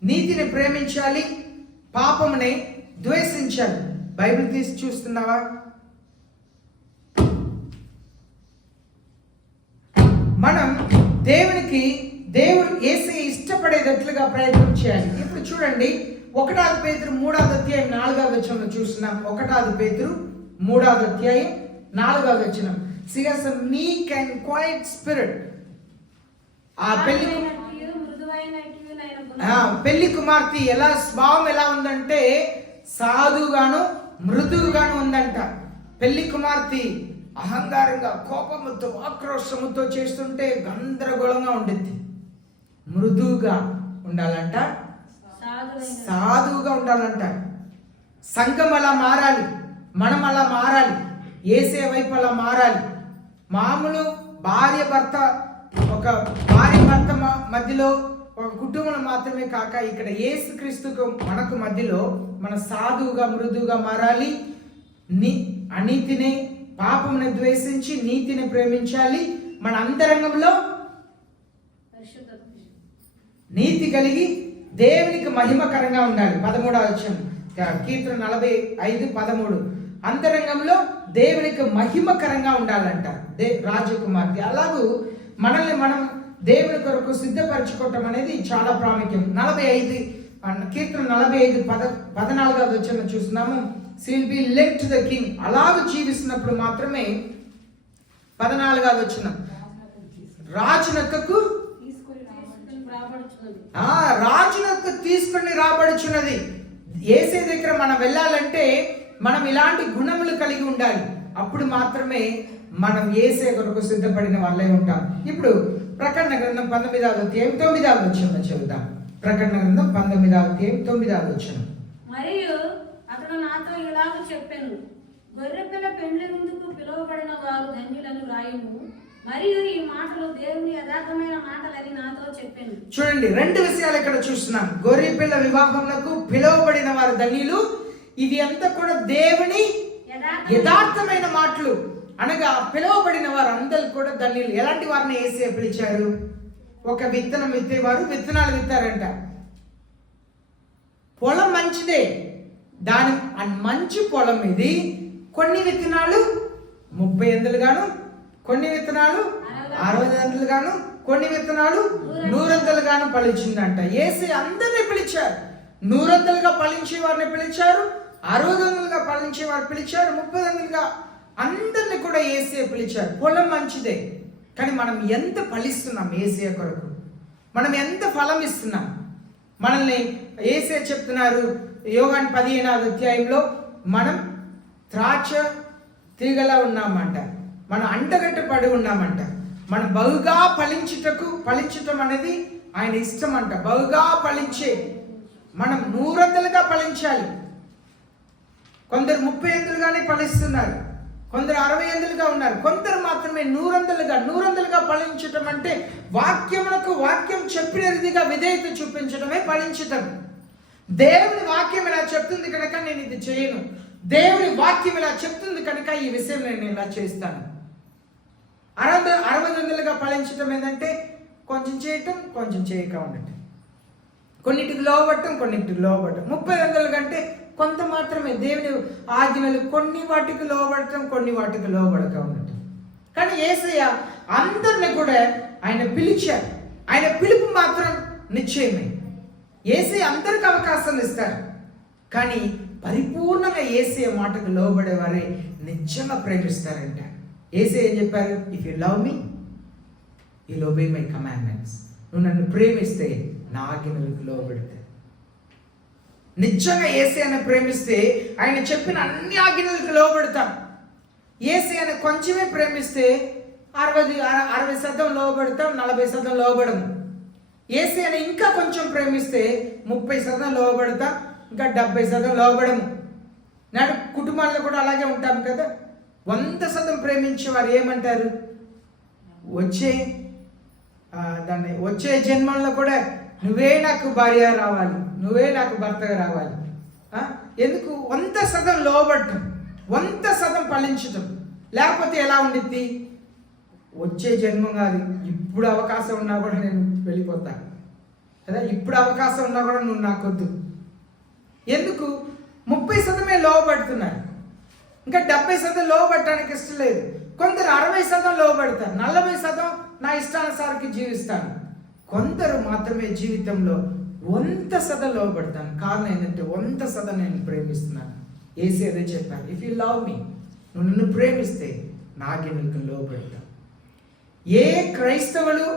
నీతిని ప్రేమించాలి, పాపముని ద్వేషించాలి. బైబిల్ తీసి చూస్తున్నావా? మనం దేవుడు యేసయ్య ఇష్టపడేటట్లుగా ప్రయత్నం చేయాలి. ఇప్పుడు చూడండి, 1 పేతురు 3వ అధ్యాయం 4వ వచనంలో చూస్తున్నాం. 1 పేతురు 3వ అధ్యాయం 4వ వచనం, she has a meek and quiet spirit. ఆ పెళ్లి కుమార్తె ఎలా స్వభావం ఎలా ఉందంటే సాధుగాను మృదువుగాను ఉందంట. పెళ్లి కుమార్తె అహంకారంగా కోపముతో ఆక్రోశముతో చేస్తుంటే గందరగోళంగా ఉండిద్ది. మృదువుగా ఉండాలంట, సాధువుగా ఉండాలంట. సంఘం అలా మారాలి, మనం అలా మారాలి, యేసే వైపు అలా మారాలి. మామూలు భార్య భర్త మధ్యలో ఒక కుటుంబం మాత్రమే కాక ఇక్కడ యేసుక్రీస్తుకు మనకు మధ్యలో మన సాధువుగా మృదువుగా మారాలి. అనీతిని పాపమును ద్వేషించి నీతిని ప్రేమించాలి. మన అంతరంగంలో నీతి కలిగి దేవునికి మహిమకరంగా ఉండాలి. 13వ వచనం కీర్తన 45:13, అంతరంగంలో దేవునికి మహిమకరంగా ఉండాలంట రాజకుమార్తె. అలాగూ మనల్ని మనం దేవుని కొరకు సిద్ధపరచుకోవటం అనేది చాలా ప్రాముఖ్యం. 45 కీర్తన 45:14వ వచనం చూస్తున్నాము, she will be led to the king. అలాగూ జీవిస్తున్నప్పుడు మాత్రమే 14వ వచనం, రాజునకు తీసుకొని రాబడుచున్నది. యేసే దగ్గర మనం వెళ్ళాలంటే మనం ఇలాంటి గుణములు కలిగి ఉండాలి. అప్పుడు మాత్రమే మనం యేసే కొరకు సిద్ధపడిన వాళ్ళే ఉంటాం. ఇప్పుడు ప్రకటన గ్రంథం 19వ అధ్యాయం 9వ వచనం చదువుదాం. ప్రకటన గ్రంథం 19వ అధ్యాయం 9వ వచనం, మరియు అతడు నాతో ఇలాగ చెప్పాను, గొర్రెపిల్ల పెండ్లి ముందుకు పిలువబడిన వారు ధన్యులను రాయుము, మరియు ఈ మాటలు దేవుని యథార్థమైన మాటలని నాతో చెప్పాను. చూడండి, 2 విషయాలు ఇక్కడ చూస్తున్నాం. గొర్రెపిల్ల వివాహములకు పిలువబడిన వారు ధన్యులు. ఇది అంతా కూడా దేవుని యథార్థమైన మాటలు. అనగా పిలువబడిన వారు అందరూ కూడా ధన్యులు. ఎలాంటి వారిని యేసయ్య పిలిచారు? ఒక విత్తనం విత్తేవారు విత్తనాలు విత్తారంట. పొలం మంచిదే, దాని మంచి పొలం ఇది. కొన్ని విత్తనాలు 30 అంతలు గాను, కొన్ని విత్తనాలు 60 అంతలు గాను, కొన్ని విత్తనాలు 100 అంతలు గాను ఫలించిందంట. యేసయ్య అందరినీ పిలిచారు. 100 అంతలుగా ఫలించే వారిని పిలిచారు, 60 అంతలుగా ఫలించే వారు పిలిచారు, 30 అంతలుగా అందరిని కూడా యేసయ్య పిలిచారు. పొలం మంచిదే, కానీ మనం ఎంత ఫలిస్తున్నాం యేసయ్య కొరకు? మనం ఎంత ఫలం ఇస్తున్నాం? మనల్ని యేసయ్య చెప్తున్నారు యోహాను 15వ అధ్యాయంలో, మనం ద్రాక్ష తీగలా ఉన్నామంట, మనం అంటగట్టు పడి ఉన్నామంట. మనం బహుగా ఫలించటం అనేది ఆయన ఇష్టం అంట. బహుగా ఫలించే మనం 100 అంతలుగా ఫలించాలి. కొందరు 30 అంతలుగానే ఫలిస్తున్నారు, కొందరు 60 అంతలుగా ఉన్నారు, కొందరు మాత్రమే 100 అంతలుగా ఫలించటం అంటే వాక్యం చెప్పిన రీతిగా విధేయత చూపించడమే ఫలించటం. దేవుని వాక్యం ఇలా చెప్తుంది కనుక నేను ఇది చేయను, దేవుని వాక్యం ఇలా చెప్తుంది కనుక ఈ విషయం నేను ఇలా చేస్తాను. 60 అంతలుగా ఫలించటం ఏంటంటే కొంచెం చేయటం, కొంచెం చేయక ఉండటం, కొన్నిటికి లోబట్టం, కొన్నిటికి లోబట్టం. 30 అంతలు కంటే కొంత మాత్రమే దేవుని ఆజ్ఞలు, కొన్ని వాటికి లోబడటం, కొన్ని వాటికి లోబడక ఉండటం. కానీ యేసయ్య అందరిని కూడా ఆయన పిలిచారు. ఆయన పిలుపు మాత్రం నిశ్చయమే. యేసయ్య అందరికి అవకాశాలు ఇస్తారు, కానీ పరిపూర్ణంగా యేసయ్య మాటకు లోబడే వారే నిజంగా ప్రేమిస్తారంట. యేసయ్య ఏం చెప్పారు? If you love me you will obey my commandments. నువ్వు నన్ను ప్రేమిస్తే నా ఆజ్ఞలకు లోబడితే. నిజంగా యేసయ్యను ప్రేమిస్తే ఆయన చెప్పిన అన్ని ఆజ్ఞలకు లోబడతాం. యేసయ్యను కొంచెమే ప్రేమిస్తే 60% లోబడతాం, 40% లోబడము. యేసయ్యను ఇంకా కొంచెం ప్రేమిస్తే 30% లోబడతాం, ఇంకా 70% లోబడము. నాడు కుటుంబాల్లో కూడా అలాగే ఉంటాం కదా. 100% ప్రేమించే వారు ఏమంటారు? వచ్చే జన్మల్లో కూడా నువ్వే నాకు భార్య రావాలి, నువ్వే నాకు భర్తగా రావాలి. ఎందుకు? 100% లోబడటం, 100% ఫలించటం. లేకపోతే ఎలా ఉండిద్ది? వచ్చే జన్మ కాదు, ఇప్పుడు అవకాశం ఉన్నా కూడా నేను వెళ్ళిపోతాను కదా. ఇప్పుడు అవకాశం ఉన్నా కూడా నువ్వు నాకొద్దు. ఎందుకు? 30% లోబడుతున్నారు, ఇంకా 70% లోబడటానికి ఇష్టం లేదు. కొందరు 60% లోబడతారు, 40% నా ఇష్టానుసారికి జీవిస్తాను. కొందరు మాత్రమే జీవితంలో 100% లోబడతాను. కారణం ఏంటంటే 100% నేను ప్రేమిస్తున్నాను. యేసు అదే చెప్పాను, ఇఫ్ యు లవ్ మీ, నువ్వు నన్ను ప్రేమిస్తే నా ఆజ్ఞలకు లోబడతాను. ఏ క్రైస్తవులు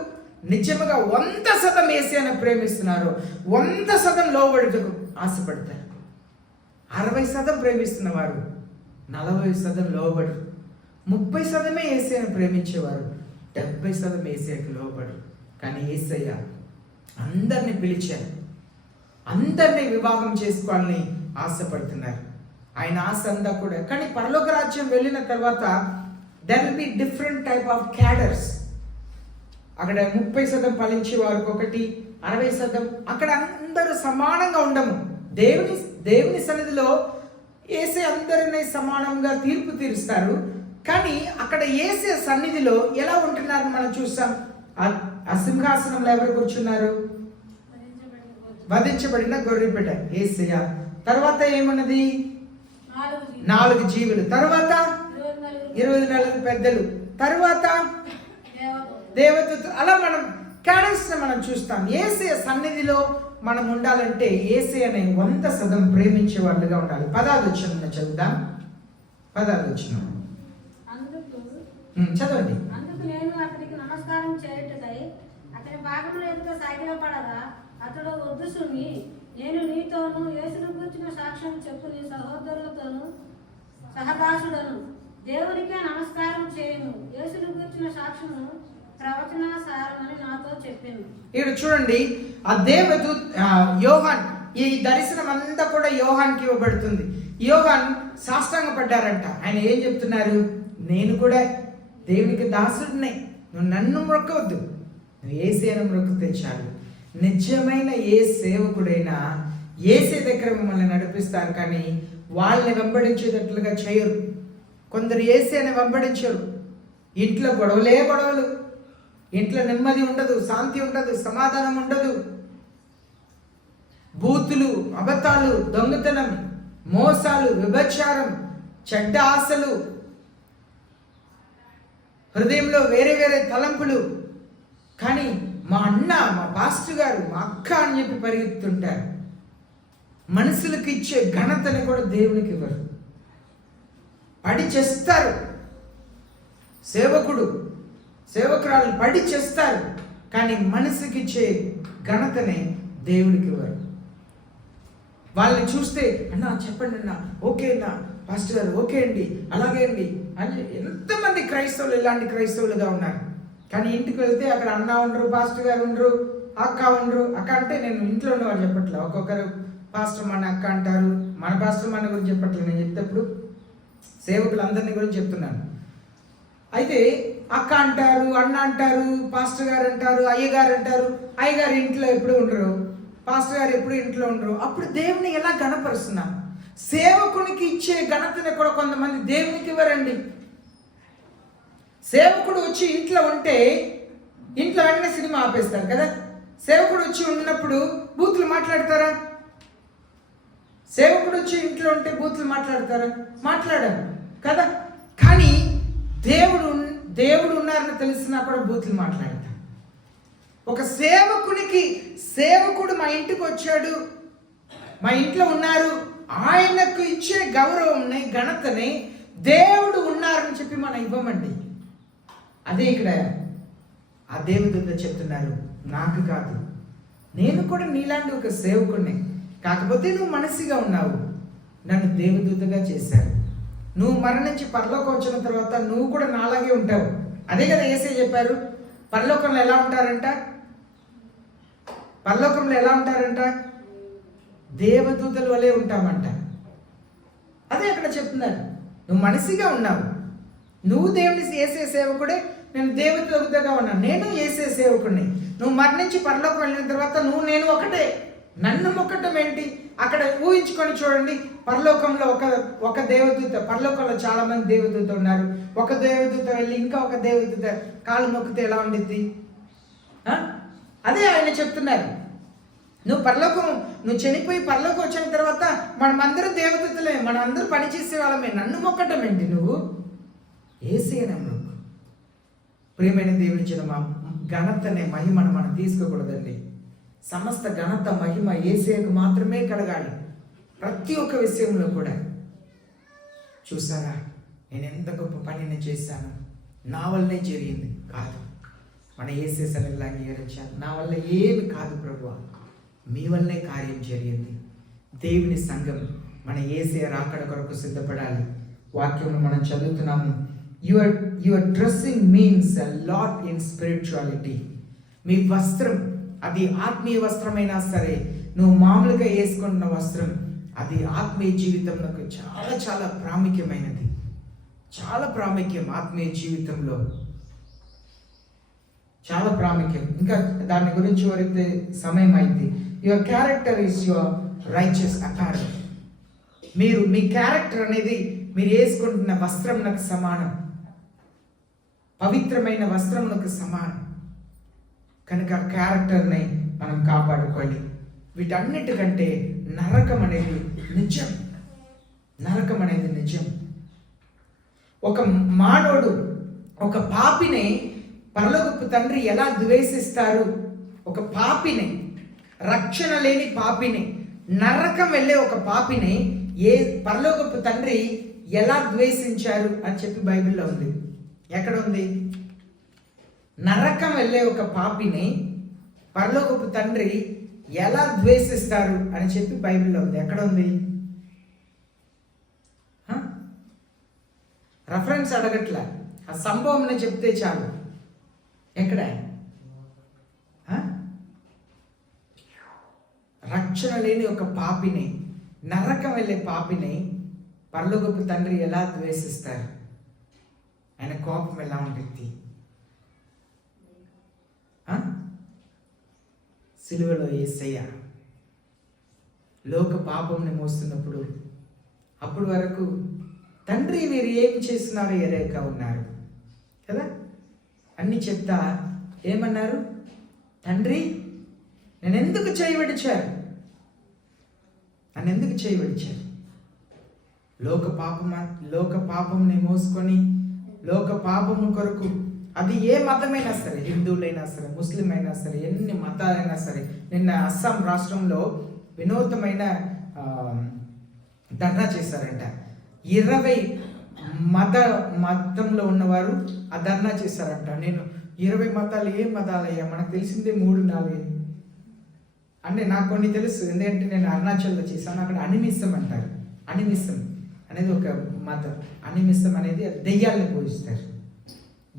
నిజంగా 100% యేసుని ప్రేమిస్తున్నారో 100% లోబడుటకు ఆశపడతారు. 60% ప్రేమిస్తున్న వారు 40% లోబడరు. 30% యేసుని ప్రేమించేవారు 70% యేసుకి లోబడరు. కానీ యేసయ్య అందరిని పిలిచారు, అందరినీ వివాహం చేసుకోవాలని ఆశపడుతున్నారు. ఆయన ఆశ అంతా కూడా. కానీ పరలోక రాజ్యం వెళ్ళిన తర్వాత there will be different type of cadres. అక్కడ 30% ఫలించే వారికి ఒకటి, 60%. అక్కడ అందరూ సమానంగా ఉండము. దేవుని సన్నిధిలో యేసే అందరినీ సమానంగా తీర్పు తీరుస్తారు. కానీ అక్కడ యేసే సన్నిధిలో ఎలా ఉంటున్నారని మనం చూస్తాం. ఆ సింహాసనంలో ఎవరు కూర్చున్నారు? వధించబడిన గొర్రెపిట్ట యేసయ్య. తర్వాత ఏమన్నది? 4 జీవులు. తర్వాత 24 పెద్దలు. తర్వాత దేవదూతలు. అలా మనం క్యాడర్స్ మనం చూస్తాం. యేసయ్య సన్నిధిలో మనం ఉండాలంటే యేసయ్యని 100% ప్రేమించే వాళ్ళుగా ఉండాలి. 10వ వచనం చదువుదాం. 10వ వచనం చదవండి. అందుకు నేను అతనికి నమస్కారం చేయుటకై అతని పాదముల ఎదుట సాగిలపడగా అతడు వద్దుసుని, నేను నీతోను యేసును గూర్చిన సాక్ష్యం చెప్పు నీ సహోదరులతోను సహదాసుడను దేవునికే నమస్కారం చేయను. యేసును గూర్చిన సాక్ష్యము ప్రవచనాసారమని నాతో చెప్పాను. ఇక్కడ చూడండి, ఆ దేవదూత యోహాన్, ఈ దర్శనం అంతా కూడా యోహాన్కి ఇవ్వబడుతుంది. యోహాన్ సాష్టాంగ పడ్డారంట. ఆయన ఏం చెప్తున్నారు? నేను కూడా దేవునికి దాసుడినే, నువ్వు నన్ను మొక్కవద్దు, నువ్వు యేసయ్యను మొక్కితే చాలు. నిజమైన ఏ సేవకుడైనా యేసే దగ్గర మిమ్మల్ని నడిపిస్తారు, కానీ వాళ్ళని వెంబడించేటట్లుగా చేయరు. కొందరు యేసయ్యని వెంబడించరు. ఇంట్లో గొడవలు, ఇంట్లో నెమ్మది ఉండదు, శాంతి ఉండదు, సమాధానం ఉండదు. బూతులు, అబద్ధాలు, దొంగతనం, మోసాలు, వ్యభిచారం, చెడ్డ ఆశలు, హృదయంలో వేరే వేరే తలంపులు. కానీ మా అన్న, మా పాస్టర్ గారు, మా అక్క అని చెప్పి పరిగెత్తుంటారు. మనుషులకు ఇచ్చే ఘనతని కూడా దేవునికి ఇవ్వరు. పడి చేస్తారు. సేవకురాలు పడి చేస్తారు, కానీ మనసుకి ఇచ్చే ఘనతని దేవుడికి ఇవ్వరు. వాళ్ళని చూస్తే అన్నా చెప్పండి అన్న, ఓకే అన్న, పాస్టర్ గారు ఓకే అండి, అలాగే అండి అని. ఎంతమంది క్రైస్తవులు ఇలాంటి క్రైస్తవులుగా ఉన్నారు. కానీ ఇంటికి వెళ్తే అక్కడ అన్న ఉండరు, పాస్టర్ గారు ఉండరు, అక్క ఉండరు. అక్క అంటే నేను ఇంట్లో ఉన్నవారు చెప్పట్లే, ఒక్కొక్కరు పాస్టర్ మన అక్క అంటారు, మన పాస్టర్ మన గురించి చెప్పట్లేదు. నేను చెప్తేప్పుడు సేవకులందరినీ గురించి చెప్తున్నాను. అయితే అక్క అంటారు, అన్న అంటారు, పాస్టర్ గారు అంటారు, అయ్యగారు అంటారు. అయ్యగారు ఇంట్లో ఎప్పుడు ఉండరు, పాస్టర్ గారు ఎప్పుడు ఇంట్లో ఉండరు. అప్పుడు దేవుని ఎలా ఘనపరుస్తున్నాను? సేవకునికి ఇచ్చే ఘనతని కూడా కొంతమంది దేవునికి ఇవ్వరండి. సేవకుడు వచ్చి ఇంట్లో ఉంటే ఇంట్లో వెంటనే సినిమా ఆపేస్తారు కదా. సేవకుడు వచ్చి ఉన్నప్పుడు బూతులు మాట్లాడతారా? సేవకుడు వచ్చి ఇంట్లో ఉంటే బూతులు మాట్లాడతారా? మాట్లాడారు కదా. కానీ దేవుడు ఉన్నారని తెలిసినా కూడా బూతులు మాట్లాడతాం. ఒక సేవకుడు మా ఇంటికి వచ్చాడు, మా ఇంట్లో ఉన్నారు, ఆయనకు ఇచ్చే గౌరవంని, ఘనతని దేవుడు ఉన్నారని చెప్పి మనం ఇవ్వమండి. అదే ఇక్కడ ఆ దేవదూత చెప్తున్నారు, నాకు కాదు, నేను కూడా నీలాంటి ఒక సేవకుడిని, కాకపోతే నువ్వు మనసిగా ఉన్నావు, నన్ను దేవదూతగా చేశారు. నువ్వు మరణించి పరలోకం వచ్చిన తర్వాత నువ్వు కూడా నాలాగే ఉంటావు. అదే కదా యేసయ్య చెప్పారు, పరలోకంలో ఎలా ఉంటారంట, పరలోకంలో ఎలా ఉంటారంట, దేవదూతల వలె ఉంటామంట. అదే అక్కడ చెప్తున్నారు, నువ్వు మనసిగా ఉన్నావు, నువ్వు దేవుని యేసే సేవకుడే, నేను దేవదూతగా ఉన్నాను, నేను యేసే సేవకుడిని. నువ్వు మరణించి పరలోకం వెళ్ళిన తర్వాత నువ్వు నేను ఒకటే. నన్ను మొక్కటం ఏంటి? అక్కడ ఊహించుకొని చూడండి, పరలోకంలో ఒక దేవదూత, పరలోకంలో చాలా మంది దేవదూత ఉన్నారు, ఒక దేవదూత వెళ్ళి ఇంకా ఒక దేవదూత కాళ్ళు మొక్కితే ఎలా ఉండిద్ది? అదే ఆయన చెప్తున్నారు, నువ్వు చనిపోయి పరలోకం వచ్చిన తర్వాత మనమందరం దేవదూతలే, మనం అందరూ పనిచేసే వాళ్ళమే, నన్ను మొక్కటం ఏంటి నువ్వు? యేసయ్యనే మొక్కు. ప్రియమైన దేవుని చిన్న ఘనతనే మహిమను మనం తీసుకోకూడదండి. సమస్త ఘనత మహిమ యేసయ్యకు మాత్రమే కలగాలి, ప్రతి ఒక్క విషయంలో కూడా. చూసారా, నేను ఎంత గొప్ప పనిని చేశాను, నా వల్లనే జరిగింది కాదు, మన యేసయ్య సన్నిధిలో అంగీకరించాను, నా వల్ల ఏమి కాదు ప్రభువా, మీ వల్లనే కార్యం జరిగింది. దేవుని సంఘం మన యేసయ్య రాకడ కొరకు సిద్ధపడాలి. వాక్యం మనం చదువుతున్నాము, your dressing means a lot in spirituality. మీ వస్త్రం, అది ఆత్మీయ వస్త్రమైనా సరే, నువ్వు మామూలుగా వేసుకున్న వస్త్రం, అది ఆత్మీయ జీవితంలో చాలా చాలా ప్రాముఖ్యమైనది, చాలా ప్రాముఖ్యం. ఆత్మీయ జీవితంలో చాలా ప్రాముఖ్యం. ఇంకా దాని గురించి వరితే సమయం అయింది. Your character is your righteous apparel. Me character అనేది మీరు వేసుకుంటున్న వస్త్రంకు సమానం, పవిత్రమైన వస్త్రమునకు సమానం. కనుక క్యారెక్టర్ని మనం కాపాడుకోవాలి. వీటన్నిటికంటే నరకం అనేది నిజం, నరకం అనేది నిజం. ఒక మానవుడు, ఒక పాపిని పరలోకపు తండ్రి ఎలా ద్వేషిస్తారు? ఒక పాపిని, రక్షణ లేని పాపిని, నరకం వెళ్ళే ఒక పాపిని పరలోకపు తండ్రి ఎలా ద్వేషించారు అని చెప్పి బైబిల్లో ఉంది. ఎక్కడ ఉంది? నరకం వెళ్ళే ఒక పాపిని పరలోకపు తండ్రి ఎలా ద్వేషిస్తారు అని చెప్పి బైబిల్లో ఉంది. ఎక్కడ ఉంది? రెఫరెన్స్ అడగట్లా, ఆ సంభవం చెప్తే చాలు. ఎక్కడ? రక్షణ లేని ఒక పాపిని, నరకం వెళ్ళే పాపిని పరలోకపు తండ్రి ఎలా ద్వేషిస్తారు? ఆయన కోపం ఎలా ఉంటుంది? సిలువలో యేసయ్య లోక పాపంని మోస్తున్నప్పుడు, అప్పటి వరకు తండ్రి మీరు ఏం చేస్తున్నారో ఎరక ఉన్నారు కదా, అన్ని చెప్తా ఏమన్నారు? తండ్రి నేను ఎందుకు చేయబడిచారు, నన్ను ఎందుకు చేయబడిచారు? లోక పాపంని మోసుకొని, లోక పాపము కొరకు, అది ఏ మతమైనా సరే, హిందువులైనా సరే, ముస్లిం అయినా సరే, ఎన్ని మతాలైనా సరే. నిన్న అస్సాం రాష్ట్రంలో వినూతమైన ధర్నా చేశారంట. 20 మతంలో ఉన్నవారు ఆ ధర్నా చేశారంట. నేను 20 మతాలు, ఏ మతాలయ్యా, మనకు తెలిసిందే 3-4 అంటే నాకు కొన్ని తెలుసు, ఎందుకంటే నేను అరుణాచల్లో చేశాను. అక్కడ అనిమిసం అంటారు. అనిమిసం అనేది ఒక మతం. అనిమిసం అనేది దెయ్యాలని పూజిస్తారు,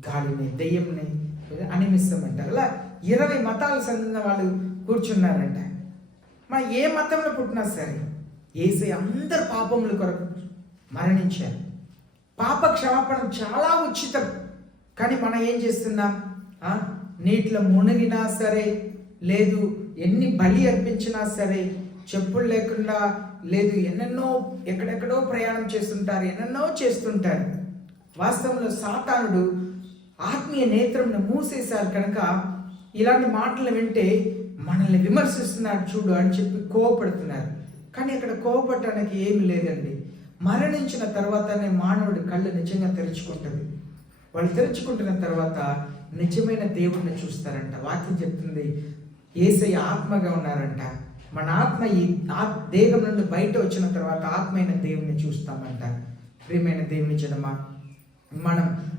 గాలిని, దెయ్యంని అనిమిసం అంటారు. అలా 20 మతాలకు చెందిన వాళ్ళు కూర్చున్నారంట. మన ఏ మతంలో పుట్టినా సరే, యేసయ్య అందరు పాపముల కొరకు మరణించారు. పాప క్షమాపణ చాలా ఉచితం. కానీ మనం ఏం చేస్తున్నాం? నీటిలో మునిగినా సరే, లేదు ఎన్ని బలి అర్పించినా సరే, చెప్పులు లేకుండా, లేదు ఎన్నెన్నో ఎక్కడెక్కడో ప్రయాణం చేస్తుంటారు, ఎన్నెన్నో చేస్తుంటారు. వాస్తవంలో సాతానుడు ఆత్మీయ నేత్రంను మూసేశారు. కనుక ఇలాంటి మాటలు వింటే మనల్ని విమర్శిస్తున్నాడు చూడు అని చెప్పి కోపడుతున్నారు. కానీ అక్కడ కోపడటానికి ఏమి లేదండి. మరణించిన తర్వాతనే మానవుడి కళ్ళు నిజంగా తెరుచుకుంటుంది. వాళ్ళు తెరుచుకుంటున్న తర్వాత నిజమైన దేవుణ్ణి చూస్తారంట. వాక్యం చెప్తుంది యేసయ్య ఆత్మగా ఉన్నారంట. మన ఆత్మ ఈ దేహం నుండి బయట వచ్చిన తర్వాత ఆత్మైన దేవుణ్ణి చూస్తామంట. ప్రియమైన దేవుని జనమా,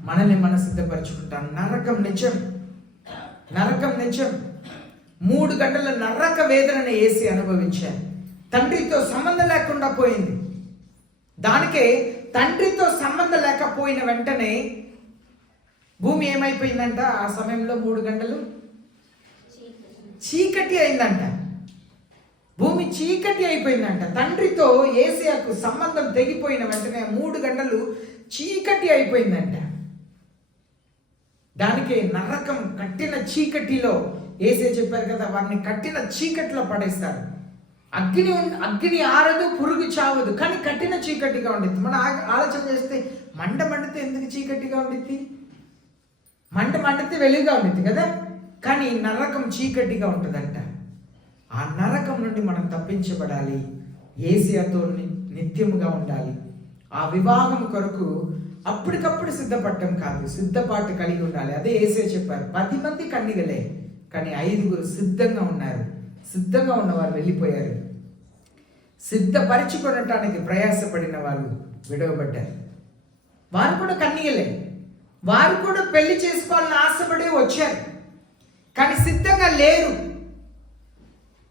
మనల్ని మనం సిద్ధపరచుకుంటాం. నరకం నిజం, నరకం నిజం. 3 గంటల నరక వేదనను యేసు అనుభవించారు. తండ్రితో సంబంధం లేకుండా పోయింది. దానికే తండ్రితో సంబంధం లేకపోయిన వెంటనే భూమి ఏమైపోయిందంట? ఆ సమయంలో 3 గంటలు చీకటి అయిందంట. భూమి చీకటి అయిపోయిందంట. తండ్రితో యేసయ్యకు సంబంధం తెగిపోయిన వెంటనే 3 గంటలు చీకటి అయిపోయిందంట. దానికి నరకం కట్టిన చీకటిలో యేసయ్య చెప్పారు కదా, వారిని కట్టిన చీకటిలో పడేస్తారు. అగ్ని ఆరదు, పురుగు చావదు, కానీ కట్టిన చీకటిగా ఉండిద్ది. మనం ఆలోచన చేస్తే మండితే ఎందుకు చీకటిగా ఉండిద్ది? మండితే వెలుగుగా ఉండిద్ది కదా, కానీ నరకం చీకటిగా ఉంటుందంట. ఆ నరకం నుండి మనం తప్పించబడాలి, యేసయ్యతో నిత్యముగా ఉండాలి. ఆ వివాహం కొరకు అప్పటికప్పుడు సిద్ధపడటం కాదు, సిద్ధపాటు కలిగి ఉండాలి. అదే యేసయ్య చెప్పారు, 10 మంది కన్నికలే, కానీ 5 సిద్ధంగా ఉన్నారు. సిద్ధంగా ఉన్నవారు వెళ్ళిపోయారు. సిద్ధపరచుకొనటానికి ప్రయాసపడిన వాళ్ళు విడవబడ్డారు. వారు కూడా కన్నికలే, వారు కూడా పెళ్లి చేసుకోవాలని ఆశపడి వచ్చారు, కానీ సిద్ధంగా లేరు.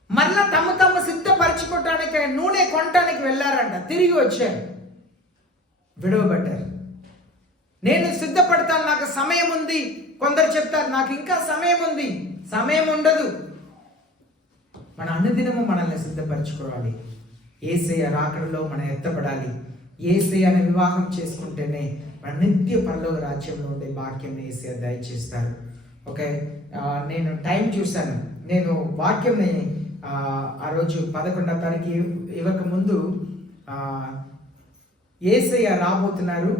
మరలా తమ సిద్ధపరచుకోవటానికి నూనె కొనటానికి వెళ్ళారంట, తిరిగి వచ్చారు, విడవబడ్డారు. నేను సిద్ధపడతాను, నాకు సమయం ఉంది. కొందరు చెప్తారు నాకు ఇంకా సమయం ఉంది. సమయం ఉండదు. మన అనుదినము మనల్ని సిద్ధపరచుకోవాలి. యేసయ్య రాకడలో మనం ఎత్తబడాలి. యేసయ్యని వివాహం చేసుకుంటేనే మన నిత్య పరలోక రాజ్యంలో ఉండే భాగ్యం యేసయ్య దయచేస్తారు. ఓకే, నేను టైం చూశాను. నేను వాక్యంని ఆ రోజు 11వ తారీఖు ఇవ్వక ముందు యేసయ్య రాబోతున్నారు.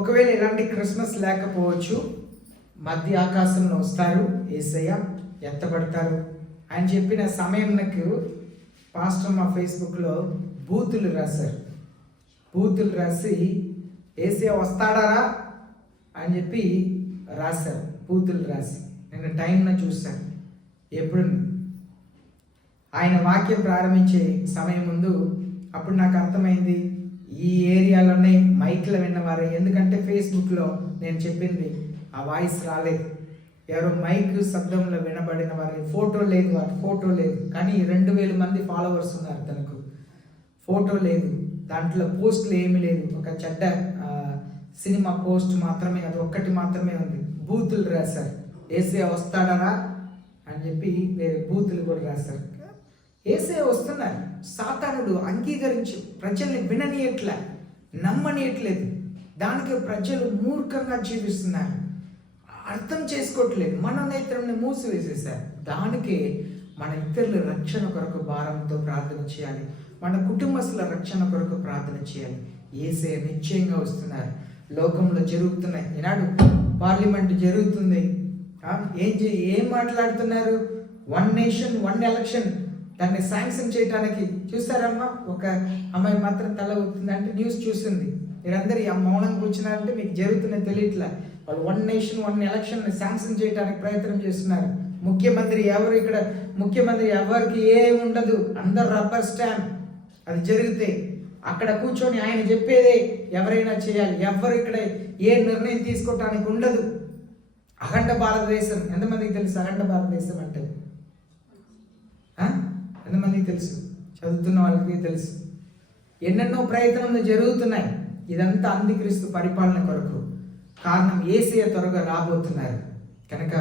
ఒకవేళ ఇలాంటి క్రిస్మస్ లేకపోవచ్చు, మధ్య ఆకాశంలో వస్తారు యేసయ్య, ఎత్తబడతారు. ఆయన చెప్పిన సమయంకు పాస్టర్ మా ఫేస్బుక్లో బూతులు రాశారు. బూతులు రాసి యేసయ్య వస్తాడారా అని చెప్పి రాశారు. బూతులు రాసి నేను టైంను చూశాను. ఎప్పుడు ఆయన వాక్యం ప్రారంభించే సమయం ముందు అప్పుడు నాకు అర్థమైంది, ఈ ఏరియాలోనే మైక్లో విన్నవారు. ఎందుకంటే ఫేస్బుక్లో నేను చెప్పింది ఆ వాయిస్ రాలేదు. ఎవరో మైక్ శబ్దంలో వినబడిన వారి ఫోటో లేదు, వాటి ఫోటో లేదు, కానీ 2000 మంది ఫాలోవర్స్ ఉన్నారు. తనకు ఫోటో లేదు, దాంట్లో పోస్టులు ఏమీ లేదు. ఒక చెడ్డ సినిమా పోస్ట్ మాత్రమే, అది ఒక్కటి మాత్రమే ఉంది. బూతులు రాశారు, యేసయ్య వస్తాడరా అని చెప్పి వేరే బూతులు కూడా రాశారు. యేసయ్య వస్తున్నారు. సాతానుడు అంగీకరించి ప్రజల్ని విననీయట్లే, నమ్మనీయట్లేదు. దానికి ప్రజలు మూర్ఖంగా జీవిస్తున్నారు, అర్థం చేసుకోవట్లేదు. మన నేత్రాన్ని మూసివేసేసారు. దానికే మన ఇతరుల రక్షణ కొరకు భారంతో ప్రార్థన చేయాలి. మన కుటుంబస్తుల రక్షణ కొరకు ప్రార్థన చేయాలి. యేసయ్య నిశ్చయంగా వస్తున్నారు. లోకంలో జరుగుతున్నాయి. ఈనాడు పార్లమెంట్ జరుగుతుంది. ఏం మాట్లాడుతున్నారు? 1 నేషన్ 1 ఎలక్షన్, దాన్ని శాంక్షన్ చేయడానికి చూసారమ్మా. ఒక అమ్మాయి మాత్రం తల ఊపుతుంది అంటే న్యూస్ చూసింది. మీరందరూ మౌనంగా కూర్చున్నారంటే మీకు జరుగుతున్నది తెలియట్లే. వాళ్ళు 1 నేషన్ 1 ఎలక్షన్ శాంక్షన్ చేయడానికి ప్రయత్నం చేస్తున్నారు. ముఖ్యమంత్రి ఎవరు? ఇక్కడ ముఖ్యమంత్రి ఎవరికి ఏమి ఉండదు, అందరు రబ్బర్ స్టాంప్. అది జరిగితే అక్కడ కూర్చొని ఆయన చెప్పేదే ఎవరైనా చేయాలి. ఎవరు ఇక్కడ ఏ నిర్ణయం తీసుకోవటానికి ఉండదు. అఖండ భారతదేశం ఎంతమందికి తెలుసు? అఖండ భారతదేశం అంటే ఎంతమందికి తెలుసు? చదువుతున్న వాళ్ళకి తెలుసు. ఎన్నెన్నో ప్రయత్నాలు జరుగుతున్నాయి. ఇదంతా అంత్యక్రీస్తు పరిపాలన కొరకు. కారణం యేసయ్య త్వరగా రాబోతున్నారు కనుక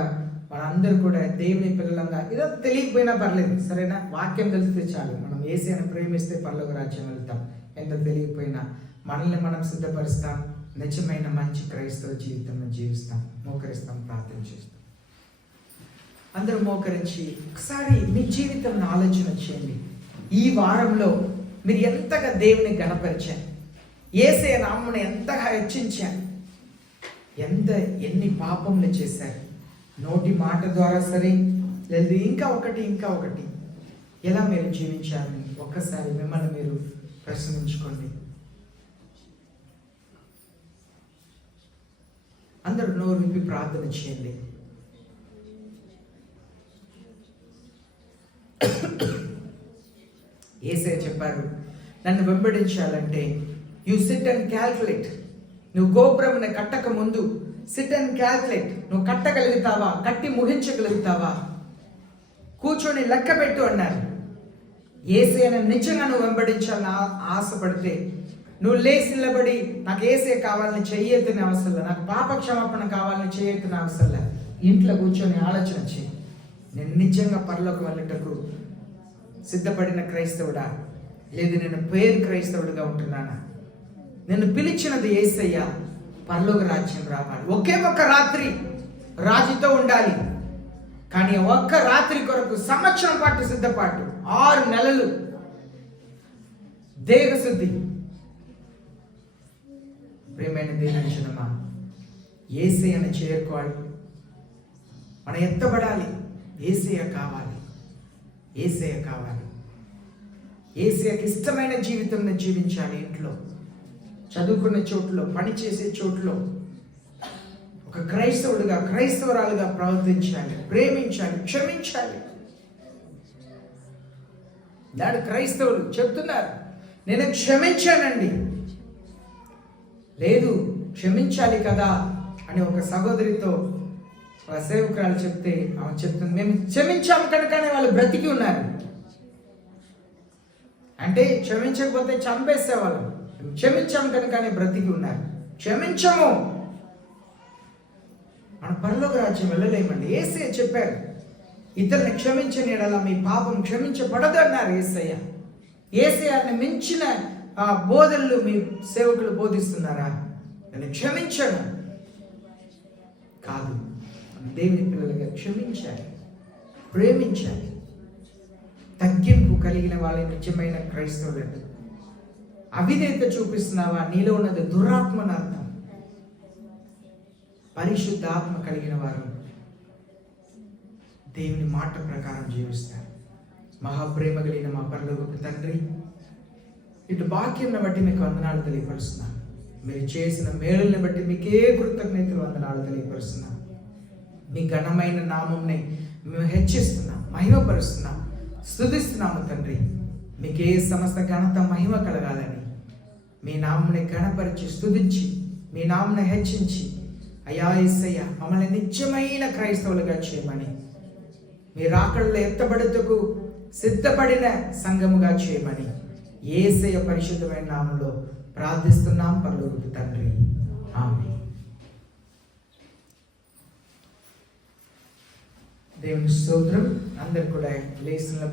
మనందరూ కూడా దేవుని పిల్లలంగా, ఇదంతా తెలియకపోయినా పర్లేదు, సరేనా? వాక్యం తెలిస్తే చాలు. మనం యేసయ్యను ప్రేమిస్తే పరలోక రాజ్యం వెళ్తాం. ఎంత తెలియకపోయినా మనల్ని మనం సిద్ధపరుస్తాం. నిజమైన మంచి క్రైస్తవ జీవితం జీవిస్తాం. మోకరిస్తాం, ప్రార్థన చేస్తాం. అందరూ మోకరించి ఒకసారి మీ జీవితంలో ఆలోచన చేయండి. ఈ వారంలో మీరు ఎంతగా దేవుని గణపరిచారు, యేసయ్య నామమును ఎంతగా హెచ్చించారు, ఎన్ని పాపములు చేశారు, నోటి మాట ద్వారా సరే, లేదు ఇంకా ఒకటి ఎలా మీరు జీవించాలని ఒక్కసారి మిమ్మల్ని మీరు ప్రశ్నించుకోండి. అందరూ నోరు విప్పి ప్రార్థన చేయండి. యేసయ్య చెప్పారు, నన్ను వెంబడించాలంటే యు సిట్ అండ్ క్యాల్కులేట్. నువ్వు గోపురమును కట్టక ముందు సిట్ అండ్ క్యాల్కులేట్. నువ్వు కట్టగలుగుతావా, కట్టి ముగించగలుగుతావా, కూర్చొని లెక్క పెట్టు అన్నారు. యేసయ్యను నిజంగా నువ్వు వెంబడించాలని ఆశపడితే నువ్వు లేచి నిలబడి నాకు యేసయ్య కావాలని చెయ్యెత్తిన అవసరం లేదు, నాకు పాప క్షమాపణ కావాలని చెయ్యెత్తిన అవసరం లేదు. ఇంట్లో కూర్చొని ఆలోచన చేయి, నేను నిజంగా పరలోకి వెళ్ళటకు సిద్ధపడిన క్రైస్తవుడా, లేదు నేను పేరు క్రైస్తవుడిగా ఉంటున్నానా? నేను పిలిచినది యేసయ్య, పరలోక రాజ్యం రావాలి. ఒకే ఒక్క రాత్రి రాజుతో ఉండాలి, కానీ ఒక్క రాత్రి కొరకు సంవత్సరం పాటు సిద్ధపాటు, 6 నెలలు దేహశుద్ధి. ప్రియమైన దేవుని జనమా, యేసయ్యను చేరుకోవాలి, మనం ఎత్తబడాలి. యేసయ్య కావాలి, యేసయ్య కావాలి. యేసయ్యకి ఇష్టమైన జీవితం జీవించాలి. ఇంట్లో, చదువుకున్న చోట్లో, పనిచేసే చోట్లో ఒక క్రైస్తవుడిగా, క్రైస్తవురాలుగా ప్రవర్తించాలి, ప్రేమించాలి, క్షమించాలి. నాడు క్రైస్తవులు చెప్తున్నారు, నేను క్షమించానండి. లేదు, క్షమించాలి కదా అని ఒక సహోదరితో ఒక సేవకురాలు చెప్తే ఆమె చెప్తుంది, మేము క్షమించాము కనుకనే వాళ్ళు బ్రతికి ఉన్నారు. అంటే క్షమించకపోతే చంపేసేవాళ్ళు, క్షమించాము కనుకనే బ్రతికి ఉన్నారు. క్షమించము, మన పరలోక రాజ్యం వెళ్ళలేమండి. యేసయ్య చెప్పారు, ఇతరుని క్షమించని యెడల మీ పాపం క్షమించబడదు అన్నారు యేసయ్య. యేసయ్యని మించిన బోధనలు మీ సేవకులు బోధిస్తున్నారా? నేను క్షమించను కాదు, దేవుని పిల్లలుగా క్షమించాలి, ప్రేమించాలి. తగ్గింపు కలిగిన వాళ్ళ నిజమైన క్రైస్తవులు. అవిధేయత చూపిస్తున్నావా? నీలో ఉన్నది దురాత్మని అర్థం. పరిశుద్ధ ఆత్మ కలిగిన వారు దేవుని మాట ప్రకారం జీవిస్తారు. మహాప్రేమ కలిగిన మా పరలోకపు తండ్రి, ఇటు వాక్యంను బట్టి మీకు వందనాలు తెలియపరుస్తున్నాను. మీరు చేసిన మేలుల్ని బట్టి మీకే కృతజ్ఞతలు వందనాలు తెలియపరుస్తున్నాను. మీ ఘనమైన నామంని మేము హెచ్చిస్తున్నాం, మహిమపరుస్తున్నాం, స్తుతిస్తున్నాము తండ్రి. మీకే సమస్త ఘనత మహిమ కలగాలని మీ నామంని ఘనపరిచి స్తుతించి మీ నామంని హెచ్చించి, అయ్యా యేసయ్య మమ్మల్ని నిత్యమైన క్రైస్తవులుగా చేయమని, మీ రాకడలో ఎత్తబడుటకు సిద్ధపడిన సంఘముగా చేయమని యేసయ్య పరిశుద్ధమైన నామంలో ప్రార్థిస్తున్నాం పరలోకపు తండ్రి, ఆమేన్. దేవుని స్తోత్రం. అందరు కూడా లేచి నిలబడి